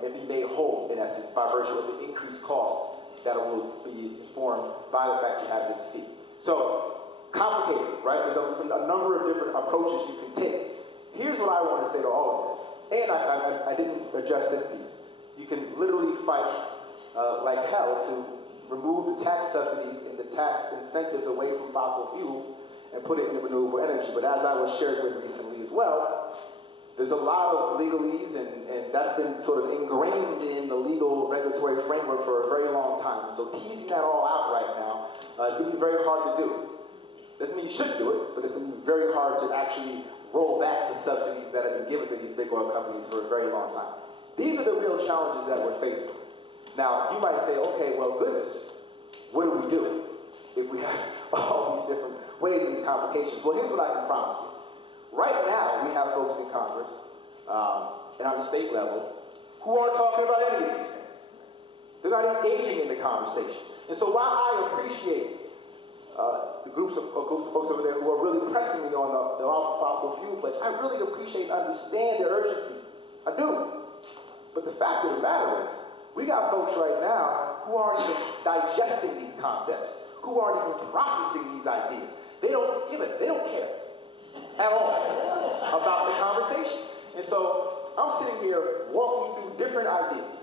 and be made whole, in essence, by virtue of the increased costs that will be informed by the fact you have this fee. So, complicated, right? There's a number of different approaches you can take. Here's what I want to say to all of this, and I didn't address this piece. You can literally fight like hell to remove the tax subsidies and the tax incentives away from fossil fuels and put it into renewable energy. But as I was shared with recently as well, there's a lot of legalese, and that's been sort of ingrained in the legal regulatory framework for a very long time. So teasing that all out right now is going to be very hard to do. Doesn't mean you shouldn't do it, but it's going to be very hard to actually roll back the subsidies that have been given to these big oil companies for a very long time. These are the real challenges that we're faced with. Now, you might say, okay, well, goodness, what do we do if we have all these different ways, these complications? Well, here's what I can promise you. Right now, we have folks in Congress and on the state level who aren't talking about any of these things. They're not engaging in the conversation. And so while I appreciate the groups of folks over there who are really pressing me on the off fossil fuel pledge, I really appreciate and understand their urgency. I do. But the fact of the matter is, we got folks right now who aren't even digesting these concepts, who aren't even processing these ideas. They don't give it, they don't care at all about the conversation. And so I'm sitting here walking through different ideas,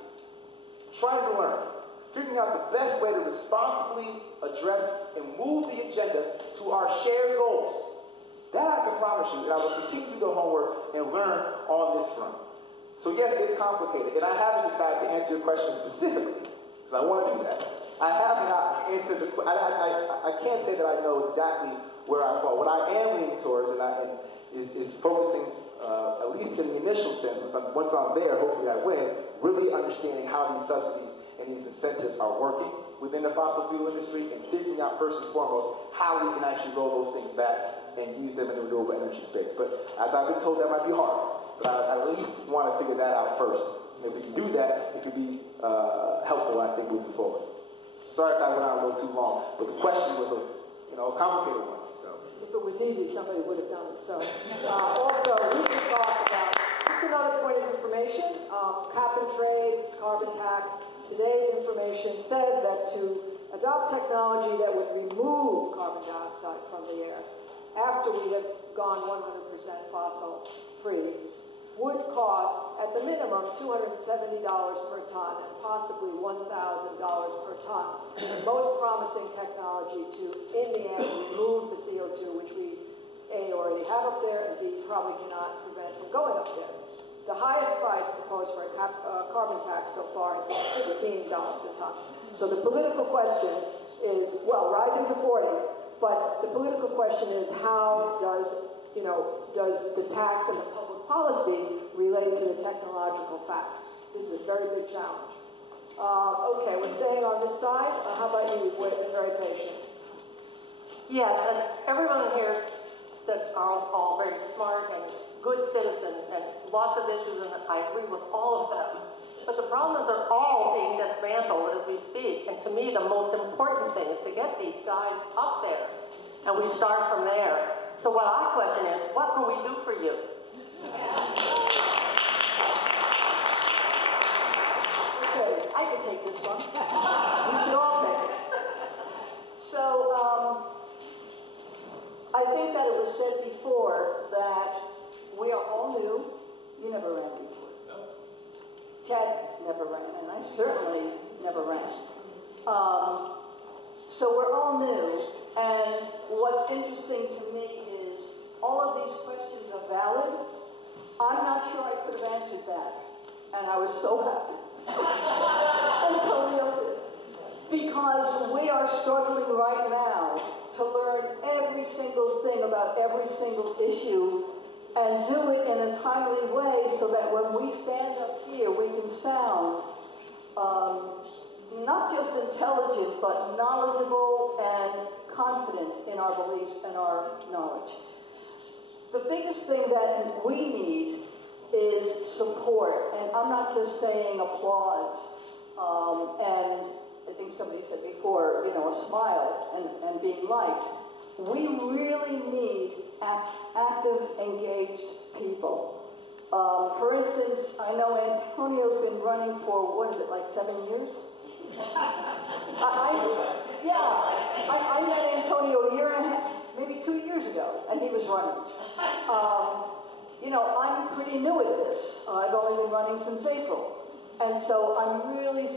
trying to learn, figuring out the best way to responsibly address and move the agenda to our shared goals. That I can promise you, and I will continue to do the homework and learn on this front. So yes, it's complicated, and I haven't decided to answer your question specifically, because I want to do that. I have not answered the question. I can't say that I know exactly where I fall. What I am leaning towards is focusing, at least in the initial sense, once I'm there, hopefully I win, really understanding how these subsidies and these incentives are working within the fossil fuel industry and figuring out first and foremost how we can actually roll those things back and use them in the renewable energy space. But as I've been told, that might be hard. But I at least want to figure that out first. And if we can do that, it could be helpful, I think, moving forward. Sorry if I went on a little too long, but the question was a complicated one. So. If it was easy, somebody would have done it. So, also, we can talk about, just another point of information, cap and trade, carbon tax. Today's information said that to adopt technology that would remove carbon dioxide from the air after we have gone 100% fossil free would cost, at the minimum, $270 per ton and possibly $1,000 per ton. The most promising technology to, in the end, remove the CO2, which we, A, already have up there, and B, probably cannot prevent from going up there. The highest price proposed for a carbon tax so far has been $15 a ton. So the political question is, well, rising to 40, but the political question is how does the tax and the public policy relate to the technological facts? This is a very big challenge. Okay, we're staying on this side. How about you? You've been very patient. Yes, and everyone here that are all very smart and good citizens and lots of issues, and I agree with all of them. But the problems are all being dismantled as we speak. And to me, the most important thing is to get these guys up there. And we start from there. So what I question is, what can we do for you? Okay, I can take this one. We should all take it. So, I think that it was said before that we are all new. You never ran before. No. Chad never ran, and I certainly never ran. So we're all new, and what's interesting to me is all of these questions are valid. I'm not sure I could have answered that, and I was so happy. Antonio did. Because we are struggling right now to learn every single thing about every single issue and do it in a timely way so that when we stand up here, we can sound not just intelligent, but knowledgeable and confident in our beliefs and our knowledge. The biggest thing that we need is support, and I'm not just saying applause, and I think somebody said before, a smile and being liked. We really need active, engaged people. For instance, I know Antonio's been running for, 7 years? I met Antonio a year and a half, maybe 2 years ago, and he was running. I'm pretty new at this. I've only been running since April. And so I'm really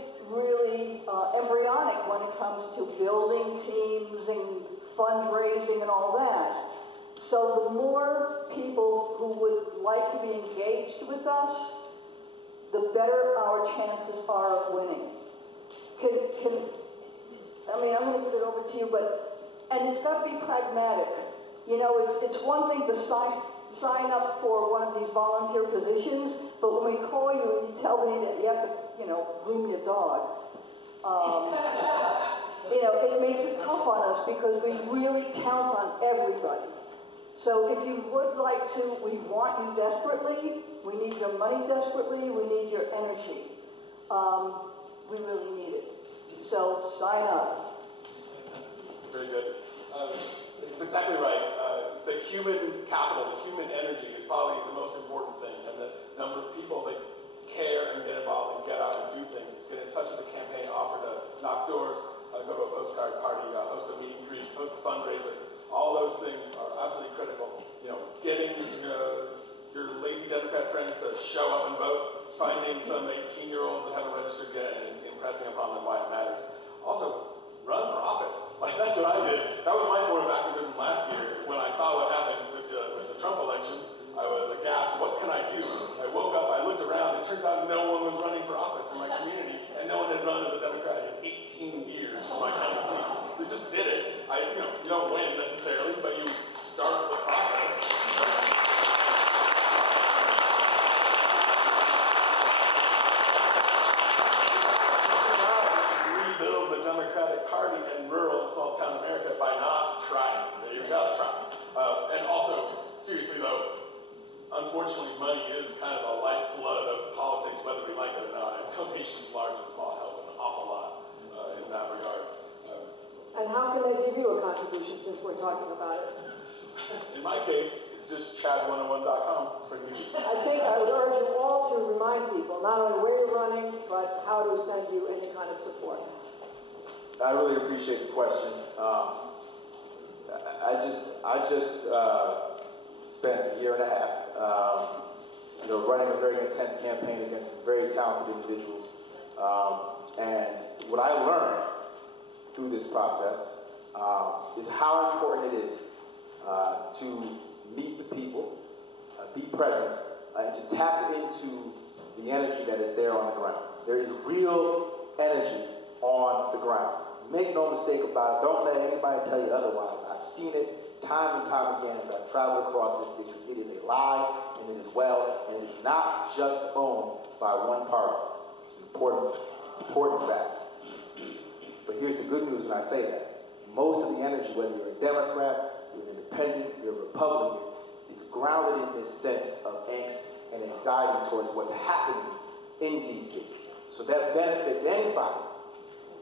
embryonic when it comes to building teams and fundraising and all that. So the more people who would like to be engaged with us, the better our chances are of winning. I'm going to give it over to you, and it's got to be pragmatic. It's one thing to sign up for one of these volunteer positions, but when we call you and you tell me that you have to, groom your dog, it makes it tough on us because we really count on everybody. So if you would like to, we want you desperately. We need your money desperately. We need your energy. We really need it. So sign up. Very good. It's exactly right. The human capital, the human energy is probably the most important thing. And the number of people that care and get involved and get out and do things, get in touch with the campaign, offer to knock doors, go to a postcard party, host a meet and greet, host a fundraiser. All those things are absolutely critical. Getting your lazy Democrat friends to show up and vote, finding some 18-year-olds that haven't registered yet and impressing upon them why it matters. Also, run for office. Like, that's what I did. That was my form of activism last year. When I saw what happened with the Trump election, I was aghast. What can I do? I woke up, I looked around, it turns out no one was running for office in my community, and no one had run as a Democrat in 18 years for my county seat. They just did it. You don't win necessarily, but you start the process. Rebuild the Democratic Party in rural and small town America by not trying. You've got to try. And also, seriously though, unfortunately, money is kind of the lifeblood of politics, whether we like it or not. And donations, large and small, help an awful lot in that regard. And how can they give you a contribution since we're talking about it? In my case, it's just chad101.com. It's pretty easy. I think I would urge you all to remind people not only where you're running, but how to send you any kind of support. I really appreciate the question. I just spent a year and a half, running a very intense campaign against very talented individuals. And what I learned through this process is how important it is to meet the people, be present, and to tap into the energy that is there on the ground. There is real energy on the ground. Make no mistake about it. Don't let anybody tell you otherwise. I've seen it time and time again as I've traveled across this district. It is a lie, and it is well, and it is not just owned by one party. It's an important fact. But here's the good news when I say that. Most of the energy, whether you're a Democrat, you're an independent, you're a Republican, is grounded in this sense of angst and anxiety towards what's happening in D.C. So that benefits anybody,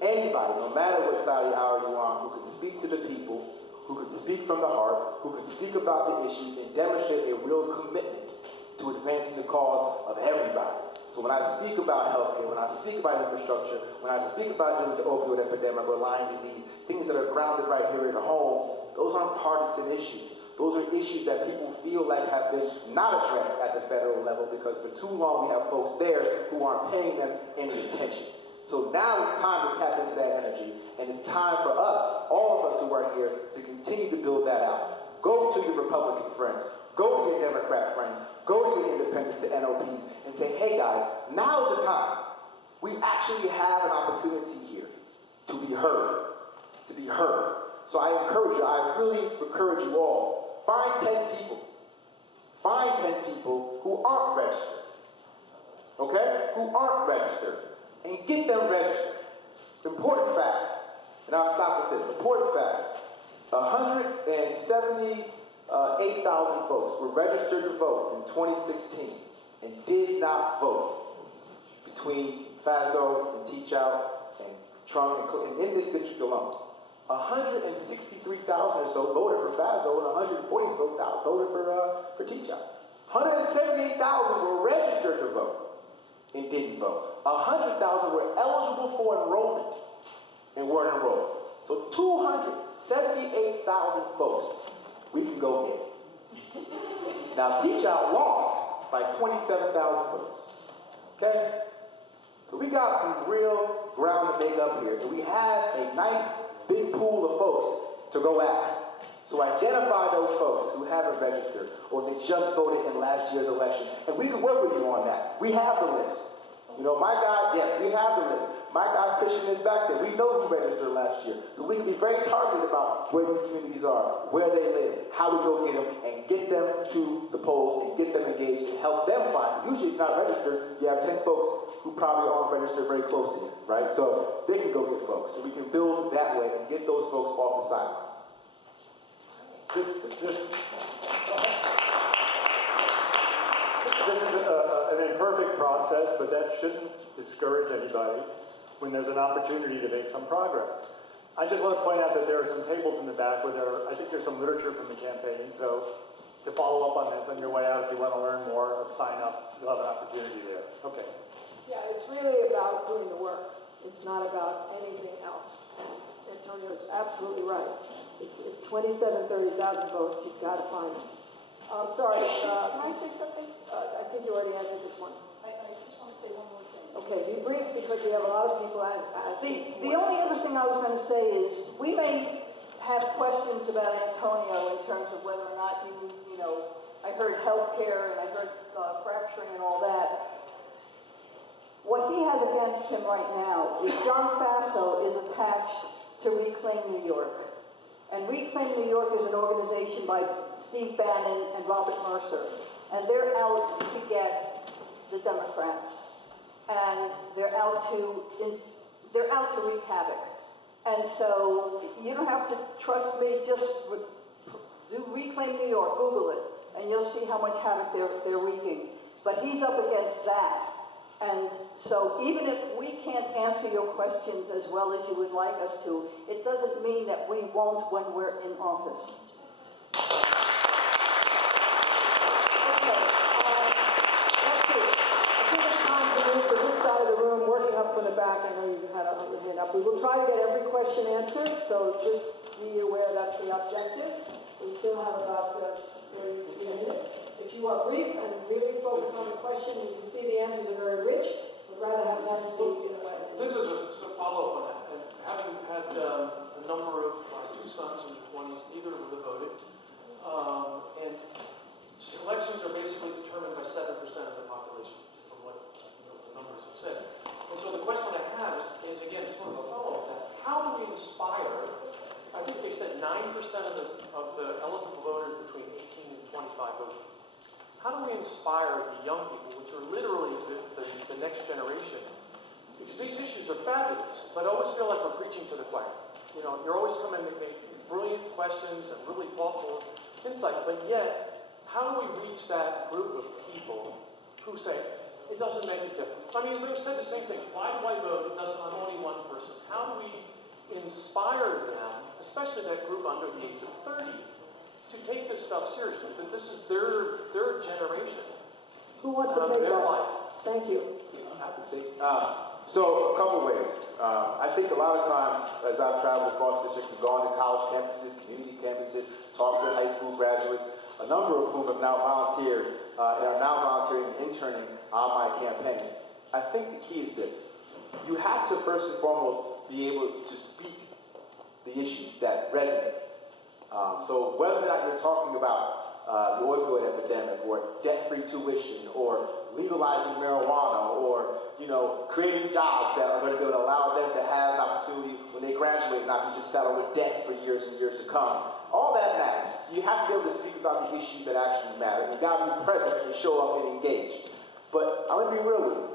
no matter what side of the aisle you're on, who can speak to the people, who can speak from the heart, who can speak about the issues and demonstrate a real commitment to advancing the cause of everybody. So when I speak about healthcare, when I speak about infrastructure, when I speak about dealing with the opioid epidemic or Lyme disease, things that are grounded right here at home, those aren't partisan issues. Those are issues that people feel like have been not addressed at the federal level because for too long we have folks there who aren't paying them any attention. So now it's time to tap into that energy, and it's time for us, all of us who are here, to continue to build that out. Go to your Republican friends, go to your Democrat friends, go to your independents, the NOPs, and say, hey guys, now is the time. We actually have an opportunity here to be heard, So I really encourage you all, find 10 people who aren't registered, okay? Who aren't registered. And get them registered. Important fact, and I'll stop with this. Important fact, 178,000 folks were registered to vote in 2016 and did not vote between FASO and Teach Out and Trump, and in this district alone. 163,000 or so voted for FASO and 140 or so voted for Teach Out. 178,000 were registered to vote and didn't vote. 100,000 were eligible for enrollment and weren't enrolled. So 278,000 folks we can go get. Now Teach Out lost by 27,000 votes. Okay? So we got some real ground to make up here. And we have a nice big pool of folks to go after. So identify those folks who haven't registered or they just voted in last year's elections. And we can work with you on that. We have the list. My guy, yes, we have the list. My guy Christian is back there. We know who registered last year. So we can be very targeted about where these communities are, where they live, how we go get them, and get them to the polls and get them engaged and help them find. Usually if you're not registered, you have 10 folks who probably aren't registered very close to you, right? So they can go get folks. And we can build that way and get those folks off the sidelines. This is an imperfect process, but that shouldn't discourage anybody when there's an opportunity to make some progress. I just want to point out that there are some tables in the back where I think there's some literature from the campaign, so to follow up on this on your way out, if you want to learn more or sign up, you'll have an opportunity there. Okay. Yeah, it's really about doing the work. It's not about anything else. And Antonio's absolutely right. It's 27, 30,000 votes, he's got to find them. Sorry, can I say something? I think you already answered this one. I just want to say one more thing. Okay, be brief because we have a lot of people as The only other thing I was going to say is we may have questions about Antonio in terms of whether or not you know, I heard healthcare and I heard fracturing and all that. What he has against him right now is John Faso is attached to Reclaim New York. And Reclaim New York is an organization by Steve Bannon and Robert Mercer. And they're out to get the Democrats. And they're out to wreak havoc. And so you don't have to trust me, just do Reclaim New York, Google it, and you'll see how much havoc they're wreaking. But he's up against that. And so even if we can't answer your questions as well as you would like us to, it doesn't mean that we won't when we're in office. Okay, let's see. I think it's time to move to this side of the room, working up from the back. I know you had your hand up. We will try to get every question answered, so just be aware that's the objective. We still have about 33 minutes. If you are brief and really focused on the question, you can see the answers are very rich. We'd rather have them speak in a way. This is a follow-up on that. And having had a number of my two sons in their 20s, neither of them voted. And elections are basically determined by 7% of the population, from what the numbers have said. And so the question I have is again, sort of a follow-up to that. How do we inspire, I think they said 9% of the eligible voters between 18 and 25 voted. How do we inspire the young people, which are literally the next generation? Because these issues are fabulous, but I always feel like we're preaching to the choir. You know, you're always coming to make brilliant questions and really thoughtful insight, but yet, how do we reach that group of people who say, it doesn't make a difference? I mean, they've said the same thing. Why do I vote? It doesn't, I'm only one person. How do we inspire them, especially that group under the age of 30, to take this stuff seriously, that this is their generation. Who wants to take their that? life. Thank you. I can take so a couple ways. I think a lot of times, as I've traveled across the district, gone to college campuses, community campuses, talked to high school graduates, a number of whom have now volunteered and are now volunteering and interning on my campaign. I think the key is this. You have to first and foremost be able to speak the issues that resonate. So whether or not you're talking about the opioid epidemic, or debt-free tuition, or legalizing marijuana, or creating jobs that are going to be able to allow them to have an opportunity when they graduate, not to just settle with debt for years and years to come. All that matters. So you have to be able to speak about the issues that actually matter. You've got to be present and show up and engage. But I'm going to be real with you.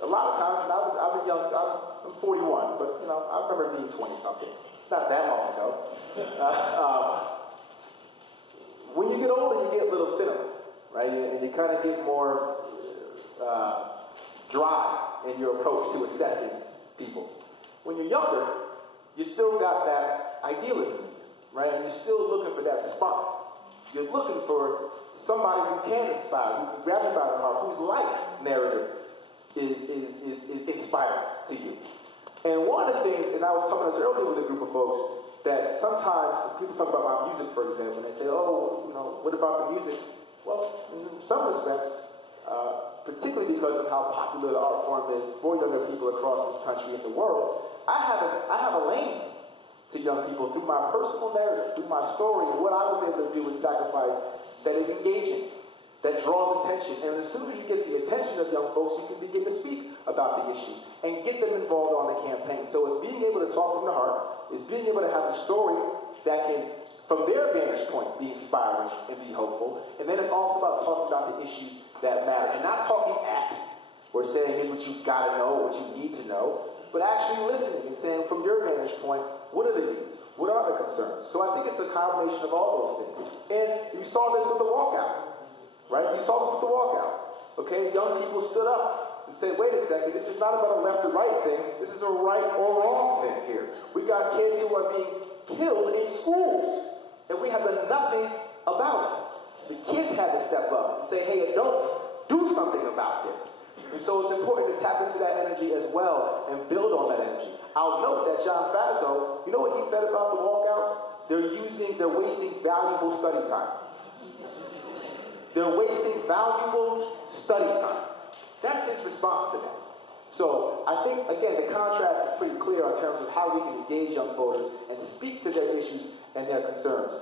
A lot of times when I was young, I'm 41, but I remember being 20-something. It's not that long ago. When you get older, you get a little cynical, right? And you kind of get more dry in your approach to assessing people. When you're younger, you still got that idealism in you, right? And you're still looking for that spark. You're looking for somebody who can inspire, who can grab you by the heart, whose life narrative is inspiring to you. And one of the things, and I was talking this earlier with a group of folks, that sometimes people talk about my music, for example, and they say, oh, what about the music? Well, in some respects, particularly because of how popular the art form is for younger people across this country and the world, I have a lane to young people through my personal narrative, through my story, and what I was able to do with Sacrifice that is engaging, that draws attention. And as soon as you get the attention of young folks, you can begin to speak about the issues and get them involved on the campaign. So it's being able to talk from the heart, it's being able to have a story that can, from their vantage point, be inspiring and be hopeful. And then it's also about talking about the issues that matter. And not talking at, or saying, here's what you've got to know, what you need to know, but actually listening and saying, from your vantage point, what are the needs? What are the concerns? So I think it's a combination of all those things. And you saw this with the walkout, right? You saw this with the walkout. Okay, young people stood up and said, wait a second, this is not about a left or right thing. This is a right or wrong thing here. We got kids who are being killed in schools, and we have done nothing about it. The kids had to step up and say, hey, adults, do something about this. And so it's important to tap into that energy as well and build on that energy. I'll note that John Faso, you know what he said about the walkouts? They're wasting valuable study time. They're wasting valuable study time. That's his response to that. So I think, again, the contrast is pretty clear in terms of how we can engage young voters and speak to their issues and their concerns.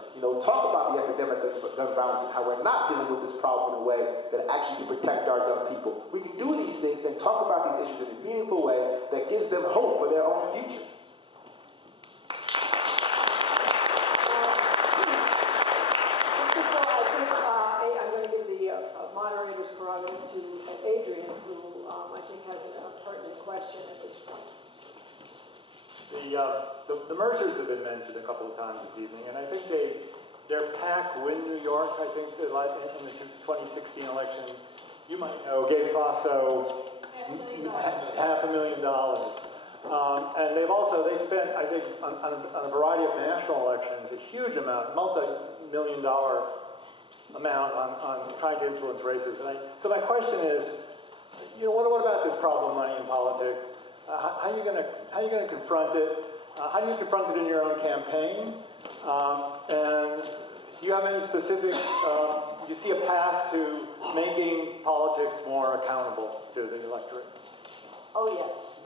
Talk about the epidemic of gun violence and how we're not dealing with this problem in a way that actually can protect our young people. We can do these things and talk about these issues in a meaningful way that gives them hope for their own future. I'm going to give the moderator's prerogative to Adrian, who I think has a pertinent question at this point. The Mercers have been mentioned a couple of times this evening, and I think their PAC win New York, I think, in the 2016 election, you might know, gave Faso $500,000. And they spent, I think, on a variety of national elections, a huge amount, multi-million-dollar amount on trying to influence races. So my question is, what about this problem of money in politics? How are you going to confront it? How do you confront it in your own campaign? And do you have any specific, do you see a path to making politics more accountable to the electorate? Oh, yes.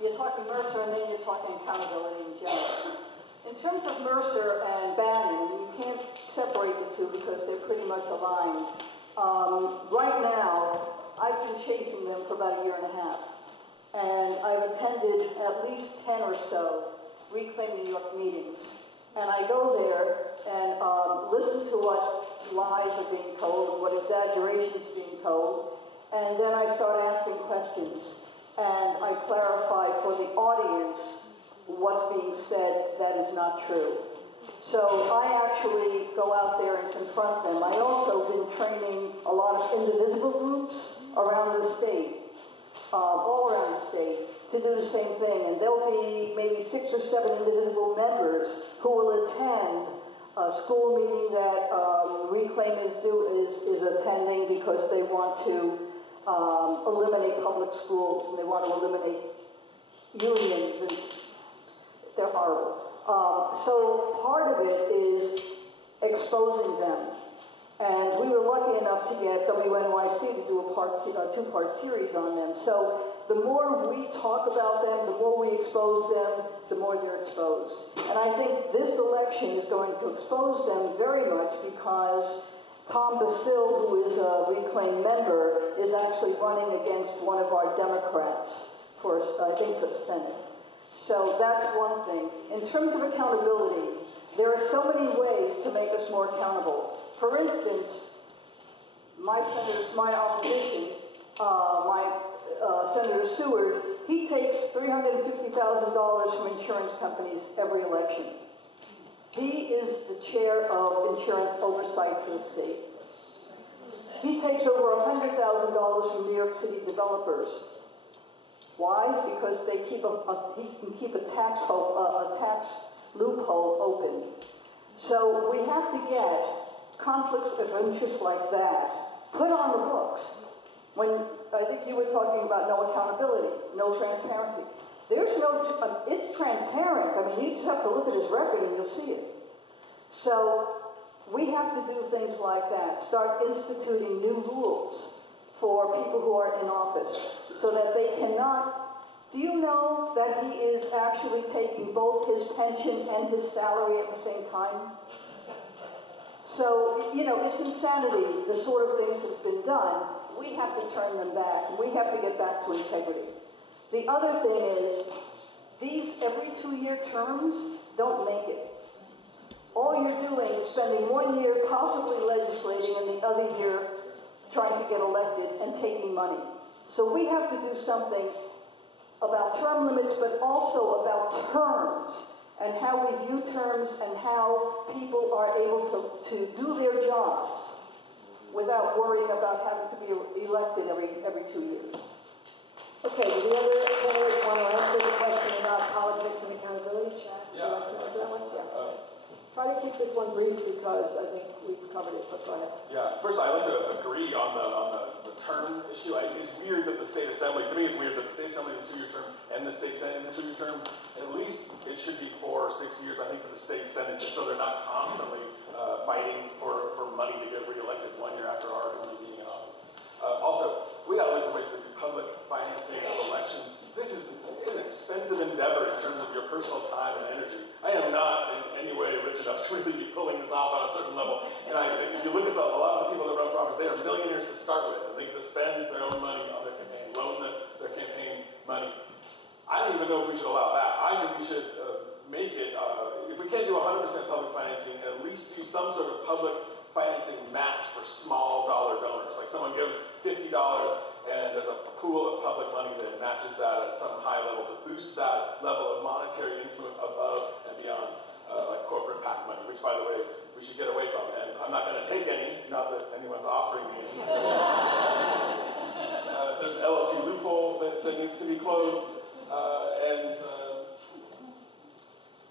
You're talking Mercer and then you're talking accountability in general. In terms of Mercer and Bannon, you can't separate the two because they're pretty much aligned. Right now, I've been chasing them for about a year and a half. And I've attended at least 10 or so Reclaim New York meetings. And I go there and listen to what lies are being told and what exaggerations are being told. And then I start asking questions. And I clarify for the audience what's being said that is not true. So I actually go out there and confront them. I also been training a lot of indivisible groups around the state, all around the state, to do the same thing. And there'll be maybe 6 or 7 indivisible members who will attend a school meeting that Reclaim is attending because they want to eliminate public schools and they want to eliminate unions, and they're horrible. So part of it is exposing them. And we were lucky enough to get WNYC to do a 2-part series on them. So the more we talk about them, the more we expose them, the more they're exposed. And I think this election is going to expose them very much because Tom Basile, who is a Reclaim member, is actually running against one of our Democrats for, I think, for the Senate. So that's one thing. In terms of accountability, there are so many ways to make us more accountable. For instance, my opposition, Senator Seward, he takes $350,000 from insurance companies every election. He is the chair of insurance oversight for the state. He takes over $100,000 from New York City developers. Why? Because they he can keep a tax loophole open. So we have to get conflicts of interest like that put on the books. When I think you were talking about no accountability, no transparency. There's no, it's transparent. You just have to look at his record and you'll see it. So we have to do things like that, start instituting new rules for people who are in office so that they cannot. Do you know that he is actually taking both his pension and his salary at the same time? So, it's insanity, the sort of things that have been done. We have to turn them back. We have to get back to integrity. The other thing is, these every 2-year terms don't make it. All you're doing is spending 1 year possibly legislating and the other year trying to get elected and taking money. So we have to do something about term limits, but also about terms and how we view terms and how people are able to do their jobs without worrying about having to be elected every 2 years. Okay, do the other candidates want to answer the question about politics and accountability? Chad, would you like to answer that one? Yeah. Try to keep this one brief because I think we've covered it, but go ahead. Yeah, first I'd like to agree on the term issue. It's weird that the state assembly, to me it's weird that the state assembly is a 2-year term and the state senate is a 2-year term. At least it should be 4 or 6 years, I think, for the state senate, just so they're not constantly fighting for money to get reelected 1 year after already being in office. Also, we got to look for ways to winners to start with, and they get to spend their own money on their campaign, loan their campaign money. I don't even know if we should allow that. I think we should make it, if we can't do 100% public financing, at least do some sort of public financing match for small dollar donors. Like someone gives $50 and there's a pool of public money that matches that at some high level to boost that level of monetary influence above and beyond like corporate PAC money, which by the way, we should get away from. And I'm not going to take any, not that anyone's offering me any. There's an LLC loophole that needs to be closed.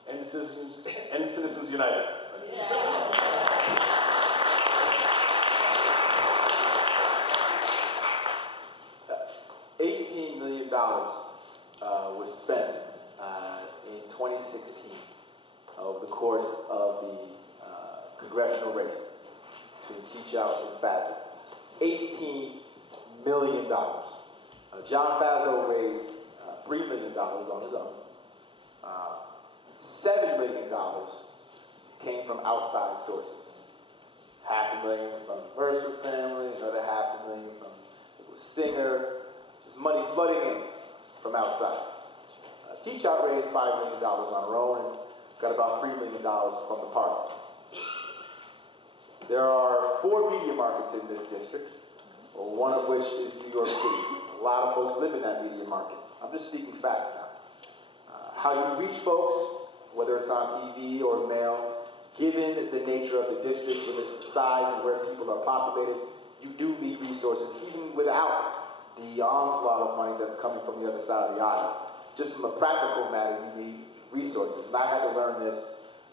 And Citizens United. $18 million was spent in 2016 over the course of the congressional race between Teachout and Faso. $18 million. John Faso raised $3 million on his own. $7 million came from outside sources. $500,000 from the Mercer family, another $500,000 from the singer. There's money flooding in from outside. Teachout raised $5 million on her own and got about $3 million from the party. There are 4 media markets in this district, one of which is New York City. A lot of folks live in that media market. I'm just speaking facts now. How you reach folks, whether it's on TV or mail, given the nature of the district, with its size and where people are populated, you do need resources, even without the onslaught of money that's coming from the other side of the aisle. Just from a practical matter, you need resources. And I had to learn this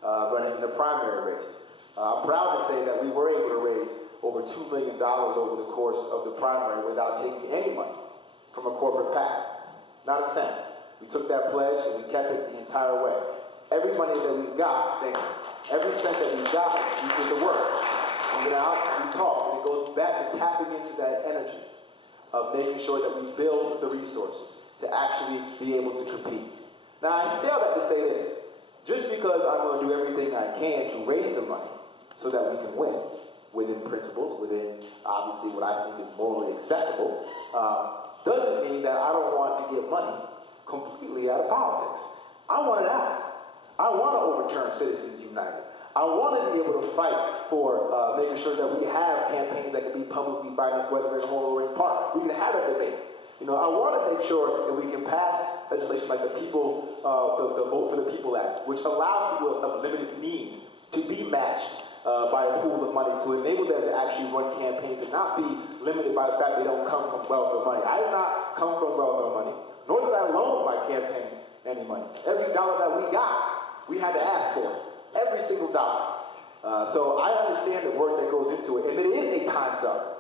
running in a primary race. I'm proud to say that we were able to raise over $2 million over the course of the primary without taking any money from a corporate PAC. Not a cent. We took that pledge and we kept it the entire way. Every money that we got, every cent that we got, we did the work. We went out and we talked, and it goes back to tapping into that energy of making sure that we build the resources to actually be able to compete. Now, I say all that to say this. Just because I'm going to do everything I can to raise the money so that we can win, within principles, within obviously what I think is morally acceptable, doesn't mean that I don't want to get money completely out of politics. I want it out. I want to overturn Citizens United. I want to be able to fight for making sure that we have campaigns that can be publicly financed, whether in whole or in part. We can have a debate. You know, I want to make sure that we can pass legislation like the Vote for the People Act, which allows people of limited means to be matched by a pool of money to enable them to actually run campaigns and not be limited by the fact they don't come from wealth or money. I did not come from wealth or money, nor did I loan my campaign any money. Every dollar that we got, we had to ask for it. Every single dollar. So I understand the work that goes into it, and it is a time suck.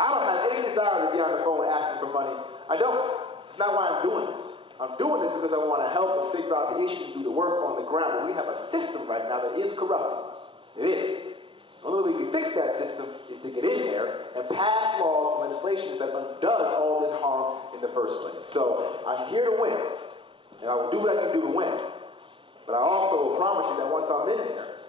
I don't have any desire to be on the phone asking for money. I don't. It's not why I'm doing this. I'm doing this because I want to help and figure out the issues, do the work on the ground. But we have a system right now that is corrupt. It is. The only way we can fix that system is to get in there and pass laws and legislations that undoes all this harm in the first place. So I'm here to win, and I will do what I can do to win. But I also promise you that once I'm in there,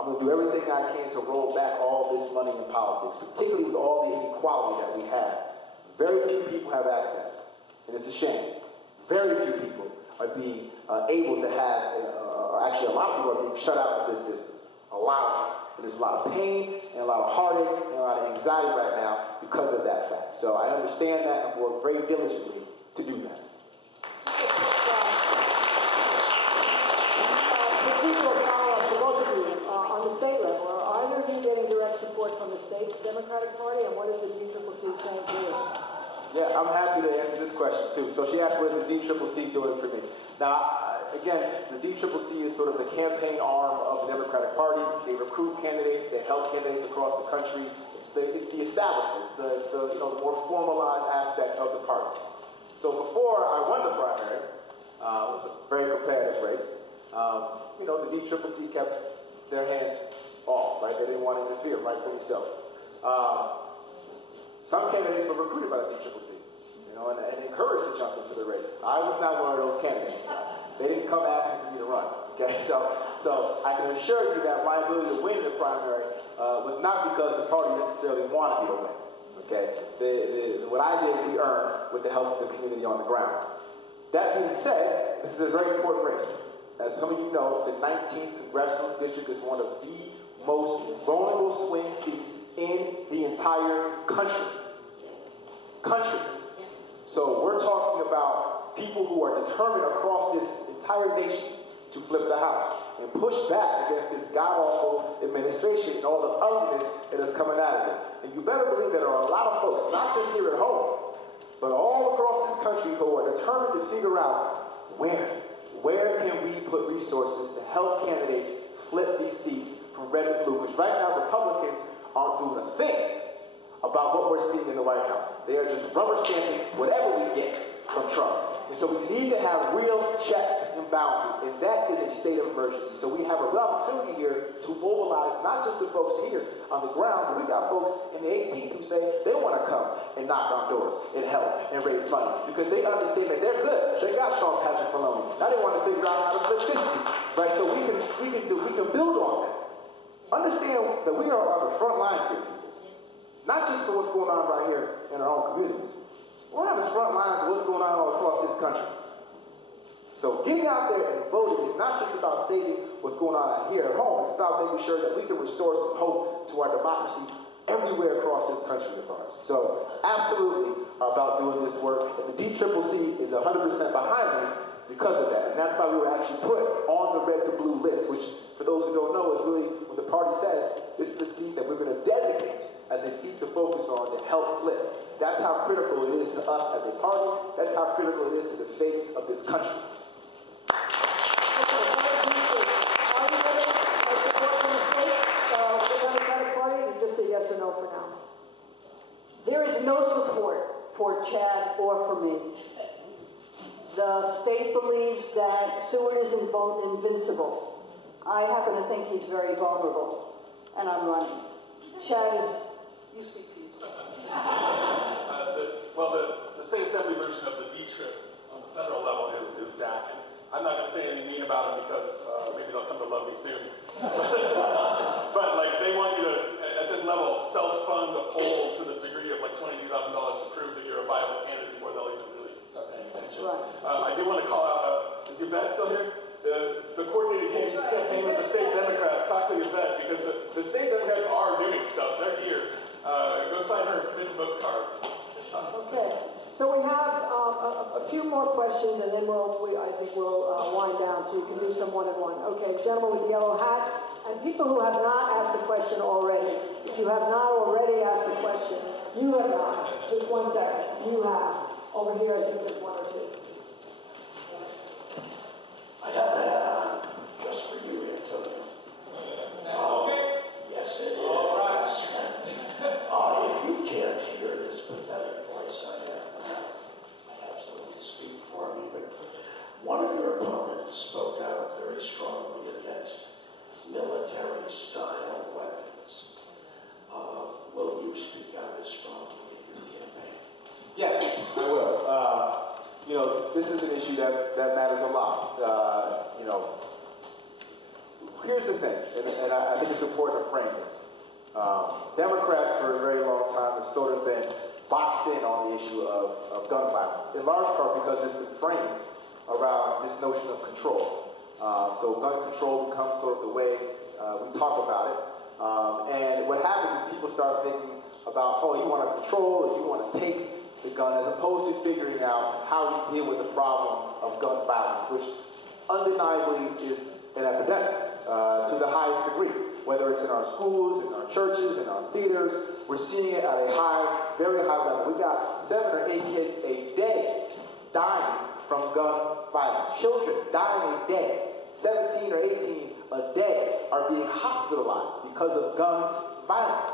I'm going to do everything I can to roll back all this money in politics, particularly with all the inequality that we have. Very few people have access, and it's a shame. Very few people are being able to have, actually a lot of people are being shut out of this system. A lot of them. And there's a lot of pain, and a lot of heartache, and a lot of anxiety right now because of that fact. So I understand that and work very diligently to do that. Procedural follow-up to both of you. On the state level, are either of you getting direct support from the state Democratic Party, and what is the DCCC saying to you? Yeah, I'm happy to answer this question too. So she asked, what is the DCCC doing for me? Now, again, the DCCC is sort of the campaign arm of the Democratic Party. They recruit candidates, they help candidates across the country. It's the establishment, it's the more formalized aspect of the party. So before I won the primary, it was a very competitive race. The DCCC kept their hands off, right? They didn't want to interfere, rightfully so. Some candidates were recruited by the DCCC, and encouraged to jump into the race. I was not one of those candidates. They didn't come asking for me to run, okay? So I can assure you that my ability to win the primary was not because the party necessarily wanted me to win, what I did, we earned with the help of the community on the ground. That being said, this is a very important race. As some of you know, the 19th Congressional District is one of the most vulnerable swing seats in the entire country. So we're talking about people who are determined across this entire nation to flip the house and push back against this god-awful administration and all the ugliness that is coming out of it. And you better believe there are a lot of folks, not just here at home, but all across this country who are determined to figure out where can we put resources to help candidates flip these seats from red and blue. Because right now, Republicans aren't doing a thing about what we're seeing in the White House. They are just rubber stamping whatever we get from Trump. And so we need to have real checks and balances, and that is a state of emergency. So we have a real opportunity here to mobilize not just the folks here on the ground, but we got folks in the 18th who say they want to come and knock on doors and help and raise money because they understand that they're good. They got Sean Patrick Maloney. Now they want to figure out how to flip this seat, right? So we can build on that. Understand that we are on the front lines here, people. Not just for what's going on right here in our own communities. We're on the front lines of what's going on all across this country. So getting out there and voting is not just about saving what's going on out here at home. It's about making sure that we can restore some hope to our democracy everywhere across this country of ours. So absolutely about doing this work. And the DCCC is 100% behind me because of that. And that's why we were actually put on the red to blue list, which for those who don't know is really when the party says this is the seat that we're going to designate as a seat to focus on to help flip. That's how critical it is to us as a party. That's how critical it is to the fate of this country. Just a yes or no for now. There is no support for Chad or for me. The state believes that Seward is invincible. I happen to think he's very vulnerable, and I'm running. Chad is, you speak please. The state assembly version of the D-trip on the federal level is DAC. And I'm not going to say anything mean about it because maybe they'll come to love me soon. But like they want you to, at this level, self-fund a poll to the degree of like $22,000 to prove that you're a viable candidate before they'll even really start paying attention. I do want to call out, is Yvette still here? The coordinated campaign with the state Democrats. Talk to Yvette because the state Democrats are doing stuff. They're here. Go sign her convince vote cards. Okay. So we have a few more questions, and then I think we'll wind down so you can do some one-on-one. Okay, gentleman with the yellow hat, and people who have not asked a question already. If you have not already asked a question, you have not. Just 1 second. You have. Over here, I think there's one or two. I got that hat on just for you, Antonio. Okay. Yes, it is. All right. If you can't hear this pathetic voice I have someone to speak for me, but one of your opponents spoke out very strongly against military-style weapons. Will you speak out as strongly in your campaign? Yes, I will. This is an issue that matters a lot. Here's the thing, and I think it's important to frame this. Democrats for a very long time have sort of been boxed in on the issue of gun violence, in large part because it's been framed around this notion of control. So gun control becomes sort of the way we talk about it. And what happens is people start thinking about, you want to control, or you want to take the gun, as opposed to figuring out how we deal with the problem of gun violence, which undeniably is an epidemic to the highest degree. Whether it's in our schools, in our churches, in our theaters, we're seeing it at a very high level. We got 7 or 8 kids a day dying from gun violence. Children dying a day, 17 or 18 a day, are being hospitalized because of gun violence.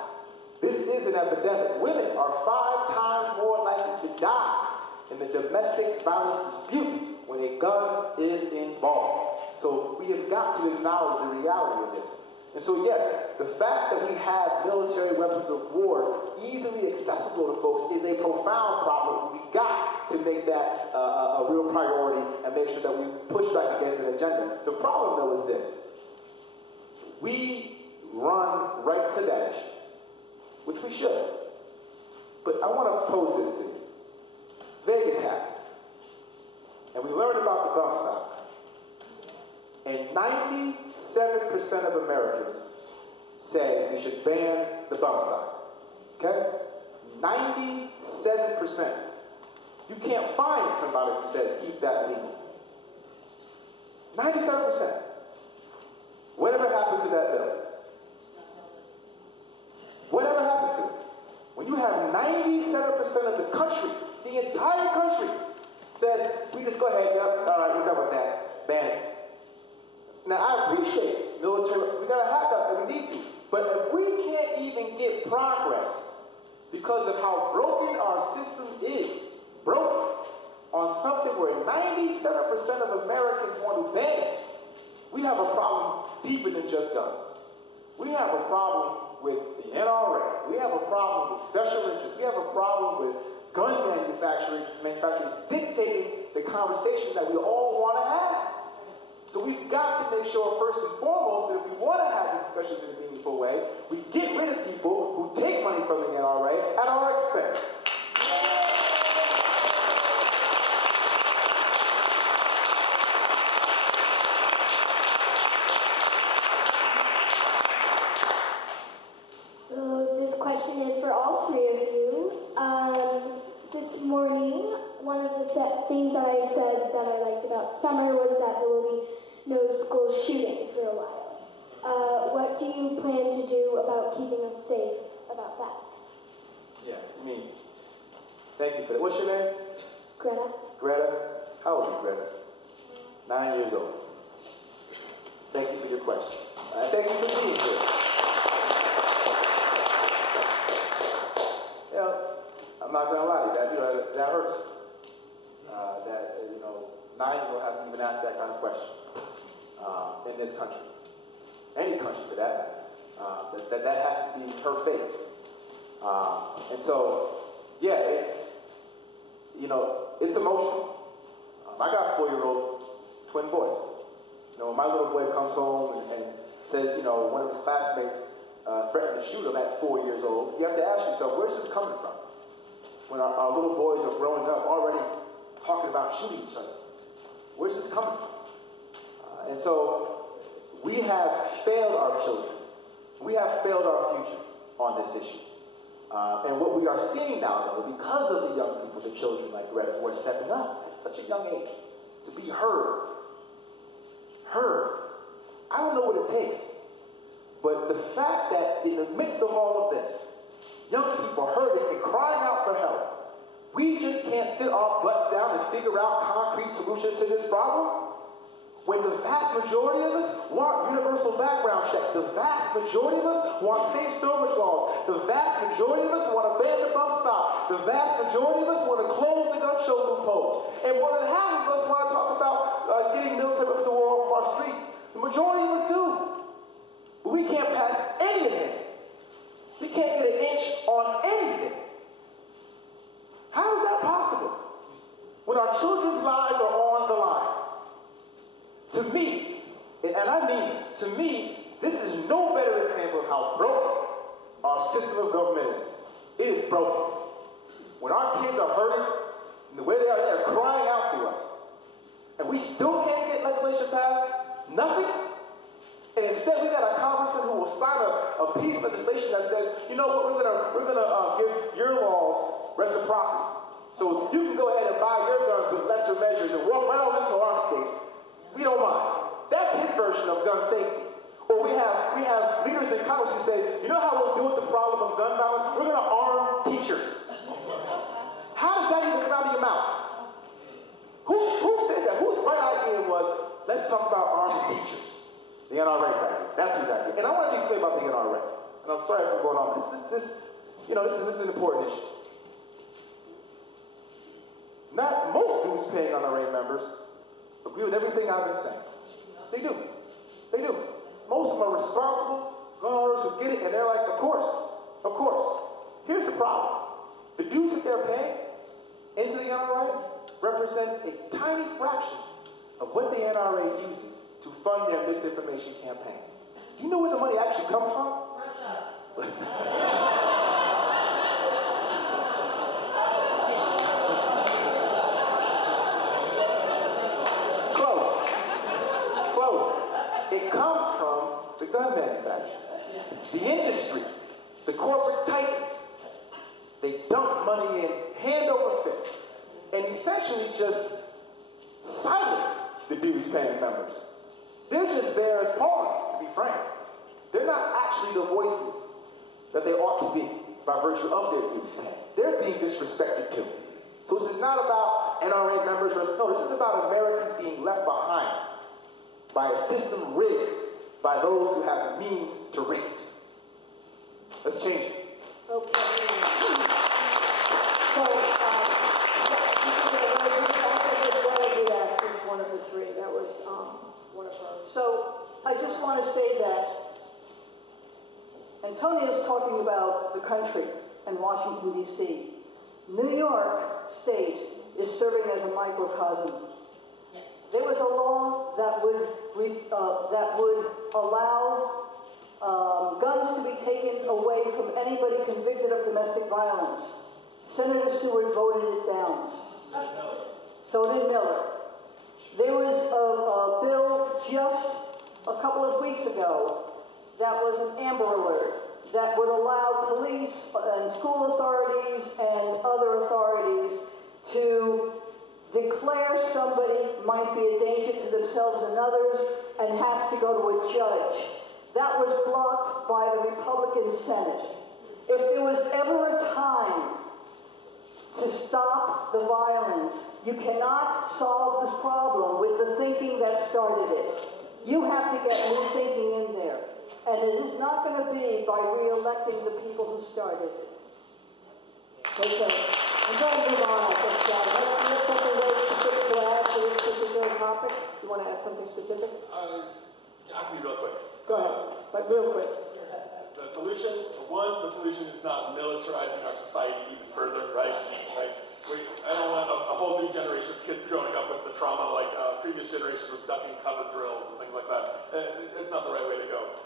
This is an epidemic. Women are 5 times more likely to die in the domestic violence dispute when a gun is involved. So we have got to acknowledge the reality of this. And so yes, the fact that we have military weapons of war easily accessible to folks is a profound problem. We've got to make that a real priority and make sure that we push back against an agenda. The problem though is this. We run right to that issue, which we should. But I want to pose this to you. Vegas happened. And we learned about the bump stock. And 97% of Americans say we should ban the bump stock. Okay? 97%. You can't find somebody who says keep that legal. 97%. Whatever happened to that bill? Whatever happened to it? When you have 97% of the country, the entire country, says, we just go ahead, yep, all right, we're done with that, ban it. Now, I appreciate military, we gotta have that, and we need to. But if we can't even get progress because of how broken our system is, broken, on something where 97% of Americans want to ban it, we have a problem deeper than just guns. We have a problem with the NRA. We have a problem with special interests. We have a problem with gun manufacturers dictating the conversation that we all want to have. So we've got to make sure, first and foremost, that if we want to have these discussions in a meaningful way, we get rid of people who take money from the NRA at our expense. So this question is for all three of you. This morning, one of the things that I said that I liked about summer was that there will be no school shootings for a while. What do you plan to do about keeping us safe about that? Yeah, thank you for that. What's your name? Greta. Greta? How old are you, Greta? 9 years old. Thank you for your question. Thank you for being here. I'm not gonna lie to you, that hurts. 9-year-old has to even ask that kind of question in this country, any country for that matter. That has to be her fate. And so, yeah, it's emotional. I got 4-year-old twin boys. When my little boy comes home and says, one of his classmates threatened to shoot him at 4 years old, you have to ask yourself, where's this coming from? When our little boys are growing up already talking about shooting each other. Where's this coming from? And so we have failed our children. We have failed our future on this issue. And what we are seeing now, though, because of the young people, the children like Greta, who are stepping up at such a young age to be heard. I don't know what it takes. But the fact that in the midst of all of this, young people are hurting and crying out for help. We just can't sit our butts down and figure out concrete solutions to this problem. When the vast majority of us want universal background checks, the vast majority of us want safe storage laws, the vast majority of us want to ban the bump stock, the vast majority of us want to close the gun show loopholes, and more than half of us want to talk about getting military weapons to war off our streets. The majority of us do. But we can't pass anything. We can't get an inch on anything. How is that possible? When our children's lives are on the line. To me, and I mean this, to me, this is no better example of how broken our system of government is. It is broken. When our kids are hurting, and the way they're crying out to us, and we still can't get legislation passed, nothing. And instead, we got a congressman who will sign a piece of legislation that says, you know what, we're gonna give your laws reciprocity. So you can go ahead and buy your guns with lesser measures and walk right on into our state. We don't mind. That's his version of gun safety. Or we have leaders in Congress who say, you know how we'll deal with the problem of gun violence? We're gonna arm teachers. How does that even come out of your mouth? Who says that? Whose bright idea was, let's talk about arming teachers? The NRA's idea. That's whose idea. And I want to be clear about the NRA. And I'm sorry if I'm going on. This is an important issue. Not most dues paying NRA members agree with everything I've been saying. They do. Most of them are responsible gun owners who get it, and they're like, of course. Here's the problem. The dues that they're paying into the NRA represent a tiny fraction of what the NRA uses to fund their misinformation campaign. Do you know where the money actually comes from? gun manufacturers, the industry, the corporate titans. They dump money in hand over fist and essentially just silence the dues-paying members. They're just there as pawns, to be frank. They're not actually the voices that they ought to be by virtue of their dues paying. They're being disrespected too. So this is not about NRA members. No, this is about Americans being left behind by a system rigged by those who have the means to rig it. Let's change it. Okay. So, we asked each one of the three. That was one of her. So I just want to say that Antonio's talking about the country and Washington, D.C. New York State is serving as a microcosm. There was a law that would allow guns to be taken away from anybody convicted of domestic violence. Senator Seward voted it down. So did Miller. There was a bill just a couple of weeks ago that was an Amber Alert that would allow police and school authorities and other authorities to declare somebody might be a danger to themselves and others and has to go to a judge. That was blocked by the Republican Senate. If there was ever a time to stop the violence, you cannot solve this problem with the thinking that started it. You have to get new thinking in there. And it is not going to be by re-electing the people who started it. Okay. I'm going to move on, I think, John. Do you have something very specific to add to this particular topic? Do you want to add something specific? I can be real quick. Go ahead, but real quick. The solution is not militarizing our society even further, right? I don't want a whole new generation of kids growing up with the trauma like previous generations with ducking cover drills and things like that. It's not the right way to go.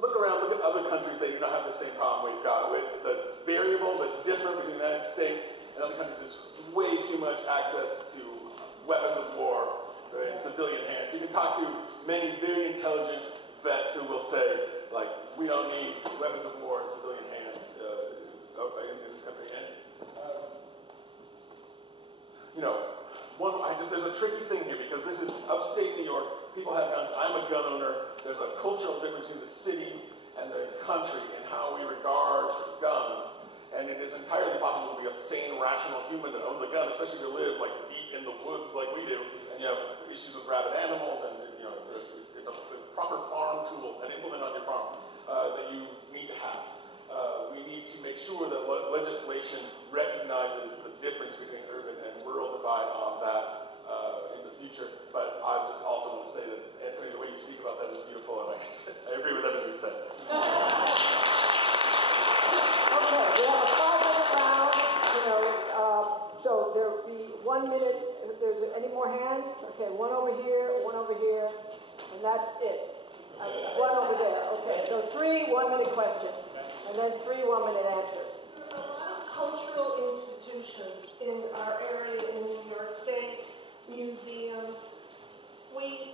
Look around, look at other countries that do not have the same problem we've got. With the variable that's different between the United States and other countries is way too much access to weapons of war, right, in civilian hands. You can talk to many very intelligent vets who will say, like, we don't need weapons of war in civilian hands in this country. And there's a tricky thing here because this is upstate New York. People have guns. I'm a gun owner. There's a cultural difference between the cities and the country and how we regard guns. And it is entirely possible to be a sane, rational human that owns a gun, especially if you live like deep in the woods like we do, and you have issues with rabid animals, and it's a proper farm tool, an implement on your farm that you need to have. We need to make sure that legislation recognizes the difference between urban and rural divide on that in the future. But I just also want to say that, Anthony, the way you speak about that is beautiful, and I agree with everything you said. Okay, we have a 5-minute round. So there'll be 1 minute. If there's any more hands? Okay, one over here, and that's it. One over there. Okay, so 3 1-minute questions, and then 3 1-minute answers. There are a lot of cultural institutions in our area in New York State, museums.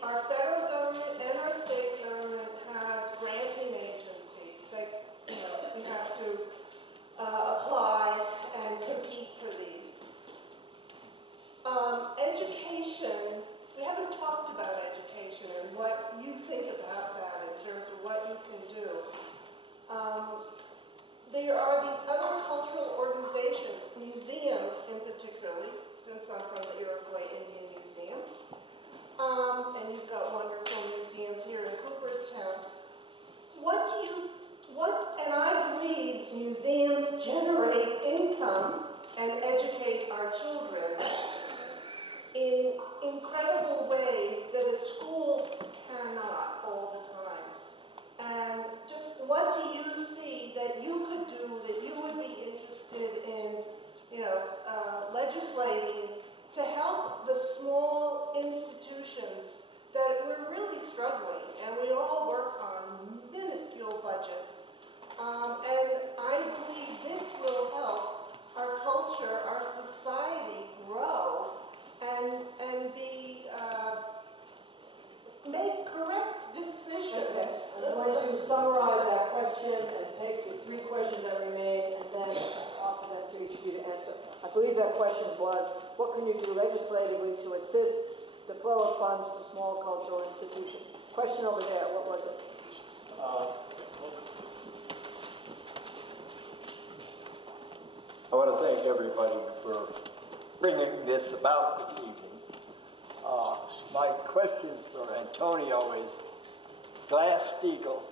Our federal government and our state government has granting agencies that we have to apply and compete for these. Education, we haven't talked about education and what you think about that in terms of what you can do. There are these other cultural organizations, museums in particularly, since I'm from the Iroquois Indian Museum, and you've got wonderful museums here in Cooperstown. And I believe museums generate income and educate our children in incredible ways that a school cannot all the time. And just what do you see that you could do, that you would be interested in, legislating to help the small institutions that we're really struggling, and we all work on minuscule budgets. And I believe this will help our culture, our society grow and be make correct decisions. Yes, I'm going to summarize that question and take the 3 questions that remain and then offer them to each of you to answer. I believe that question was, what can you do legislatively to assist the flow of funds to small cultural institutions? Question over there, what was it? I want to thank everybody for bringing this about this evening. My question for Antonio is Glass-Steagall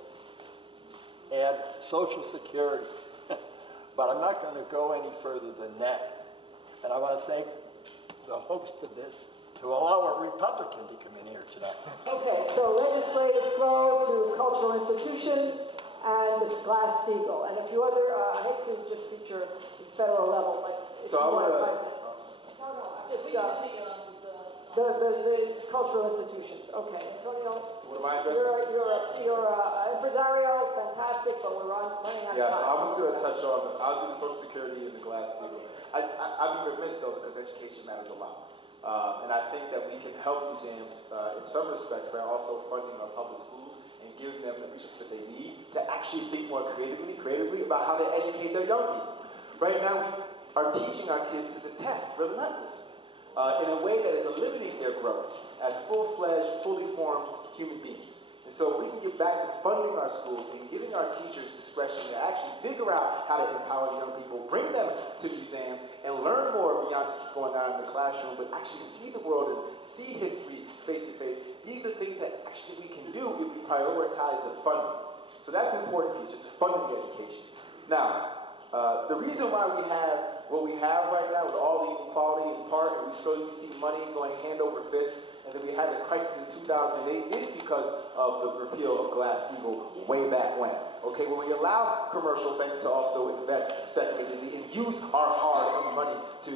and Social Security, but I'm not going to go any further than that. And I want to thank the host of this to allow a Republican to come in here tonight. Okay, so legislative flow to cultural institutions and the Glass-Steagall. And if you other, I hate to just feature the federal level, but if So you I want want to... No, just the cultural institutions. Okay, Antonio. So what am I addressing? You're an impresario, fantastic, but we're running out of time. Yes, I was going to touch on, I'll do the Social Security and the Glass-Steagall. I'd be remiss though, because education matters a lot. And I think that we can help museums in some respects by also funding our public schools and giving them the resources that they need to actually think more creatively about how they educate their young people. Right now, we are teaching our kids to the test relentlessly in a way that is limiting their growth as full-fledged, fully formed human beings. And so we can get back to funding our schools and giving our teachers discretion to actually figure out how to empower young people, bring them to museums, and learn more beyond just what's going on in the classroom, but actually see the world and see history face to face. These are things that actually we can do if we prioritize the funding. So that's an important piece, just funding the education. Now, the reason why we have what we have right now with all the inequality in part, and we see money going hand over fist, and then we had the crisis in 2008, is because of the repeal of Glass-Steagall way back when. Okay, when we allow commercial banks to also invest speculatively and use our hard-earned money to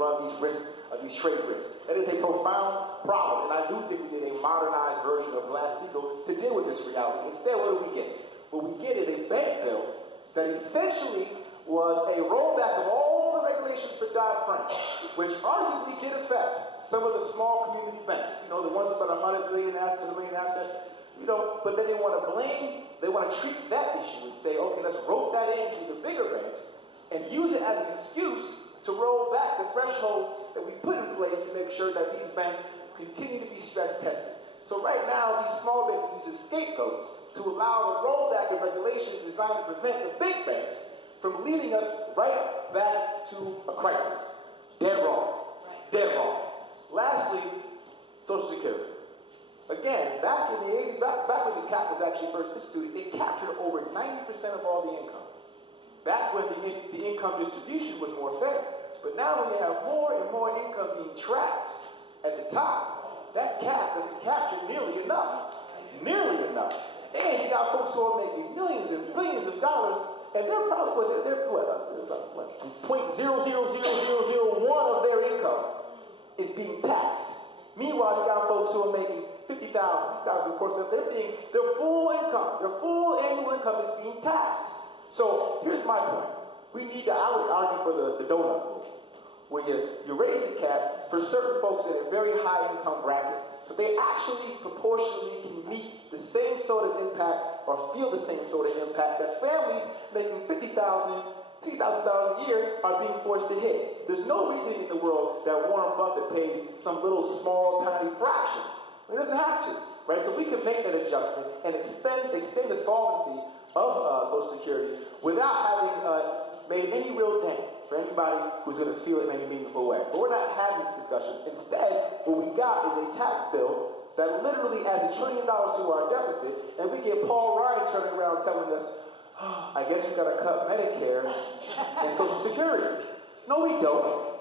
run these risks, these trade risks, that is a profound problem. And I do think we need a modernized version of Glass-Steagall to deal with this reality. Instead, what do we get? What we get is a bank bill that essentially was a rollback of all the regulations for Dodd-Frank, which arguably did affect some of the small community banks, the ones with about 100 billion assets, 1 million assets, but then they want to treat that issue and say, okay, let's rope that into the bigger banks and use it as an excuse to roll back the thresholds that we put in place to make sure that these banks continue to be stress tested. So right now, these small banks use scapegoats to allow the rollback of regulations designed to prevent the big banks from leading us right back to a crisis. Dead wrong. Dead wrong. Lastly, Social Security. Again, back in the 80s, back when the cap was actually first instituted, it captured over 90% of all the income. Back when the income distribution was more fair. But now when you have more and more income being trapped at the top, that cap doesn't capture nearly enough. Nearly enough. And you got folks who are making millions and billions of dollars, and they're probably, they're 0.00001 of their income is being taxed. Meanwhile, you got folks who are making 50,000, 60,000, of course, their full income, their full annual income is being taxed. So here's my point. I would argue for the donut rule, where you raise the cap for certain folks in a very high income bracket, so they actually proportionally can meet the same sort of impact or feel the same sort of impact that families making $50,000, $60,000 a year are being forced to hit. There's no reason in the world that Warren Buffett pays some little small, tiny fraction. He doesn't have to, right? So we can make that adjustment and extend the solvency of Social Security without having made any real dent for anybody who's going to feel it in any meaningful way. But we're not having these discussions. Instead, what we got is a tax bill that literally adds $1 trillion to our deficit, and we get Paul Ryan turning around telling us, oh, I guess we've got to cut Medicare and Social Security. No, we don't.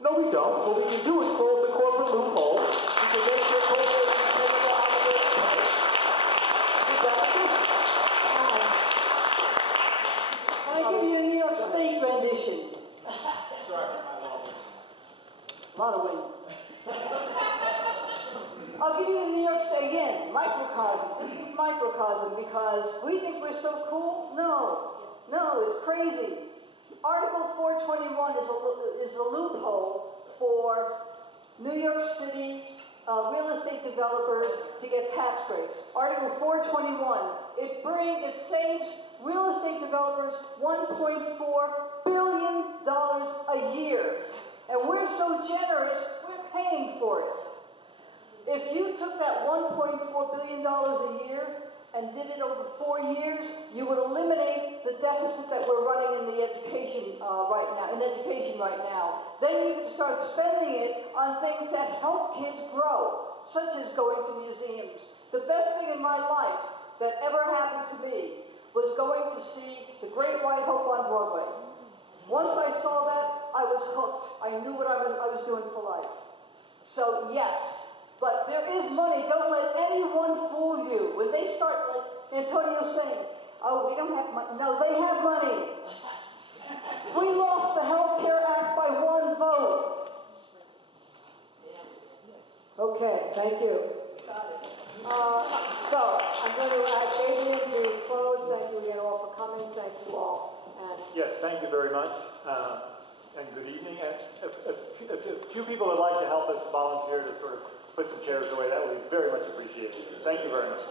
No, we don't. What we can do is close the corporate loophole. We can make sure corporations take it out of their pay. Can I give you a New York State rendition? Sorry for my long one. A lot of wind. I'll give you the New York State again, microcosm. Microcosm, because we think we're so cool. No, it's crazy. Article 421 is a loophole for New York City real estate developers to get tax breaks. Article 421, it saves real estate developers $1.4 billion a year. And we're so generous, we're paying for it. If you took that $1.4 billion a year and did it over 4 years, you would eliminate the deficit that we're running in the education right now. Then you can start spending it on things that help kids grow, such as going to museums. The best thing in my life that ever happened to me was going to see The Great White Hope on Broadway. Once I saw that, I was hooked. I knew what I was doing for life. So yes. But there is money. Don't let anyone fool you. When they start, like Antonio's saying, oh, we don't have money. No, they have money. We lost the Health Care Act by 1 vote. Okay, thank you. So, I'm going to ask Adrian to close. Thank you again all for coming. Thank you all. And Yes, thank you very much, and good evening. And if a few people would like to help us volunteer to sort of put some chairs away, that would be very much appreciated. Thank you very much.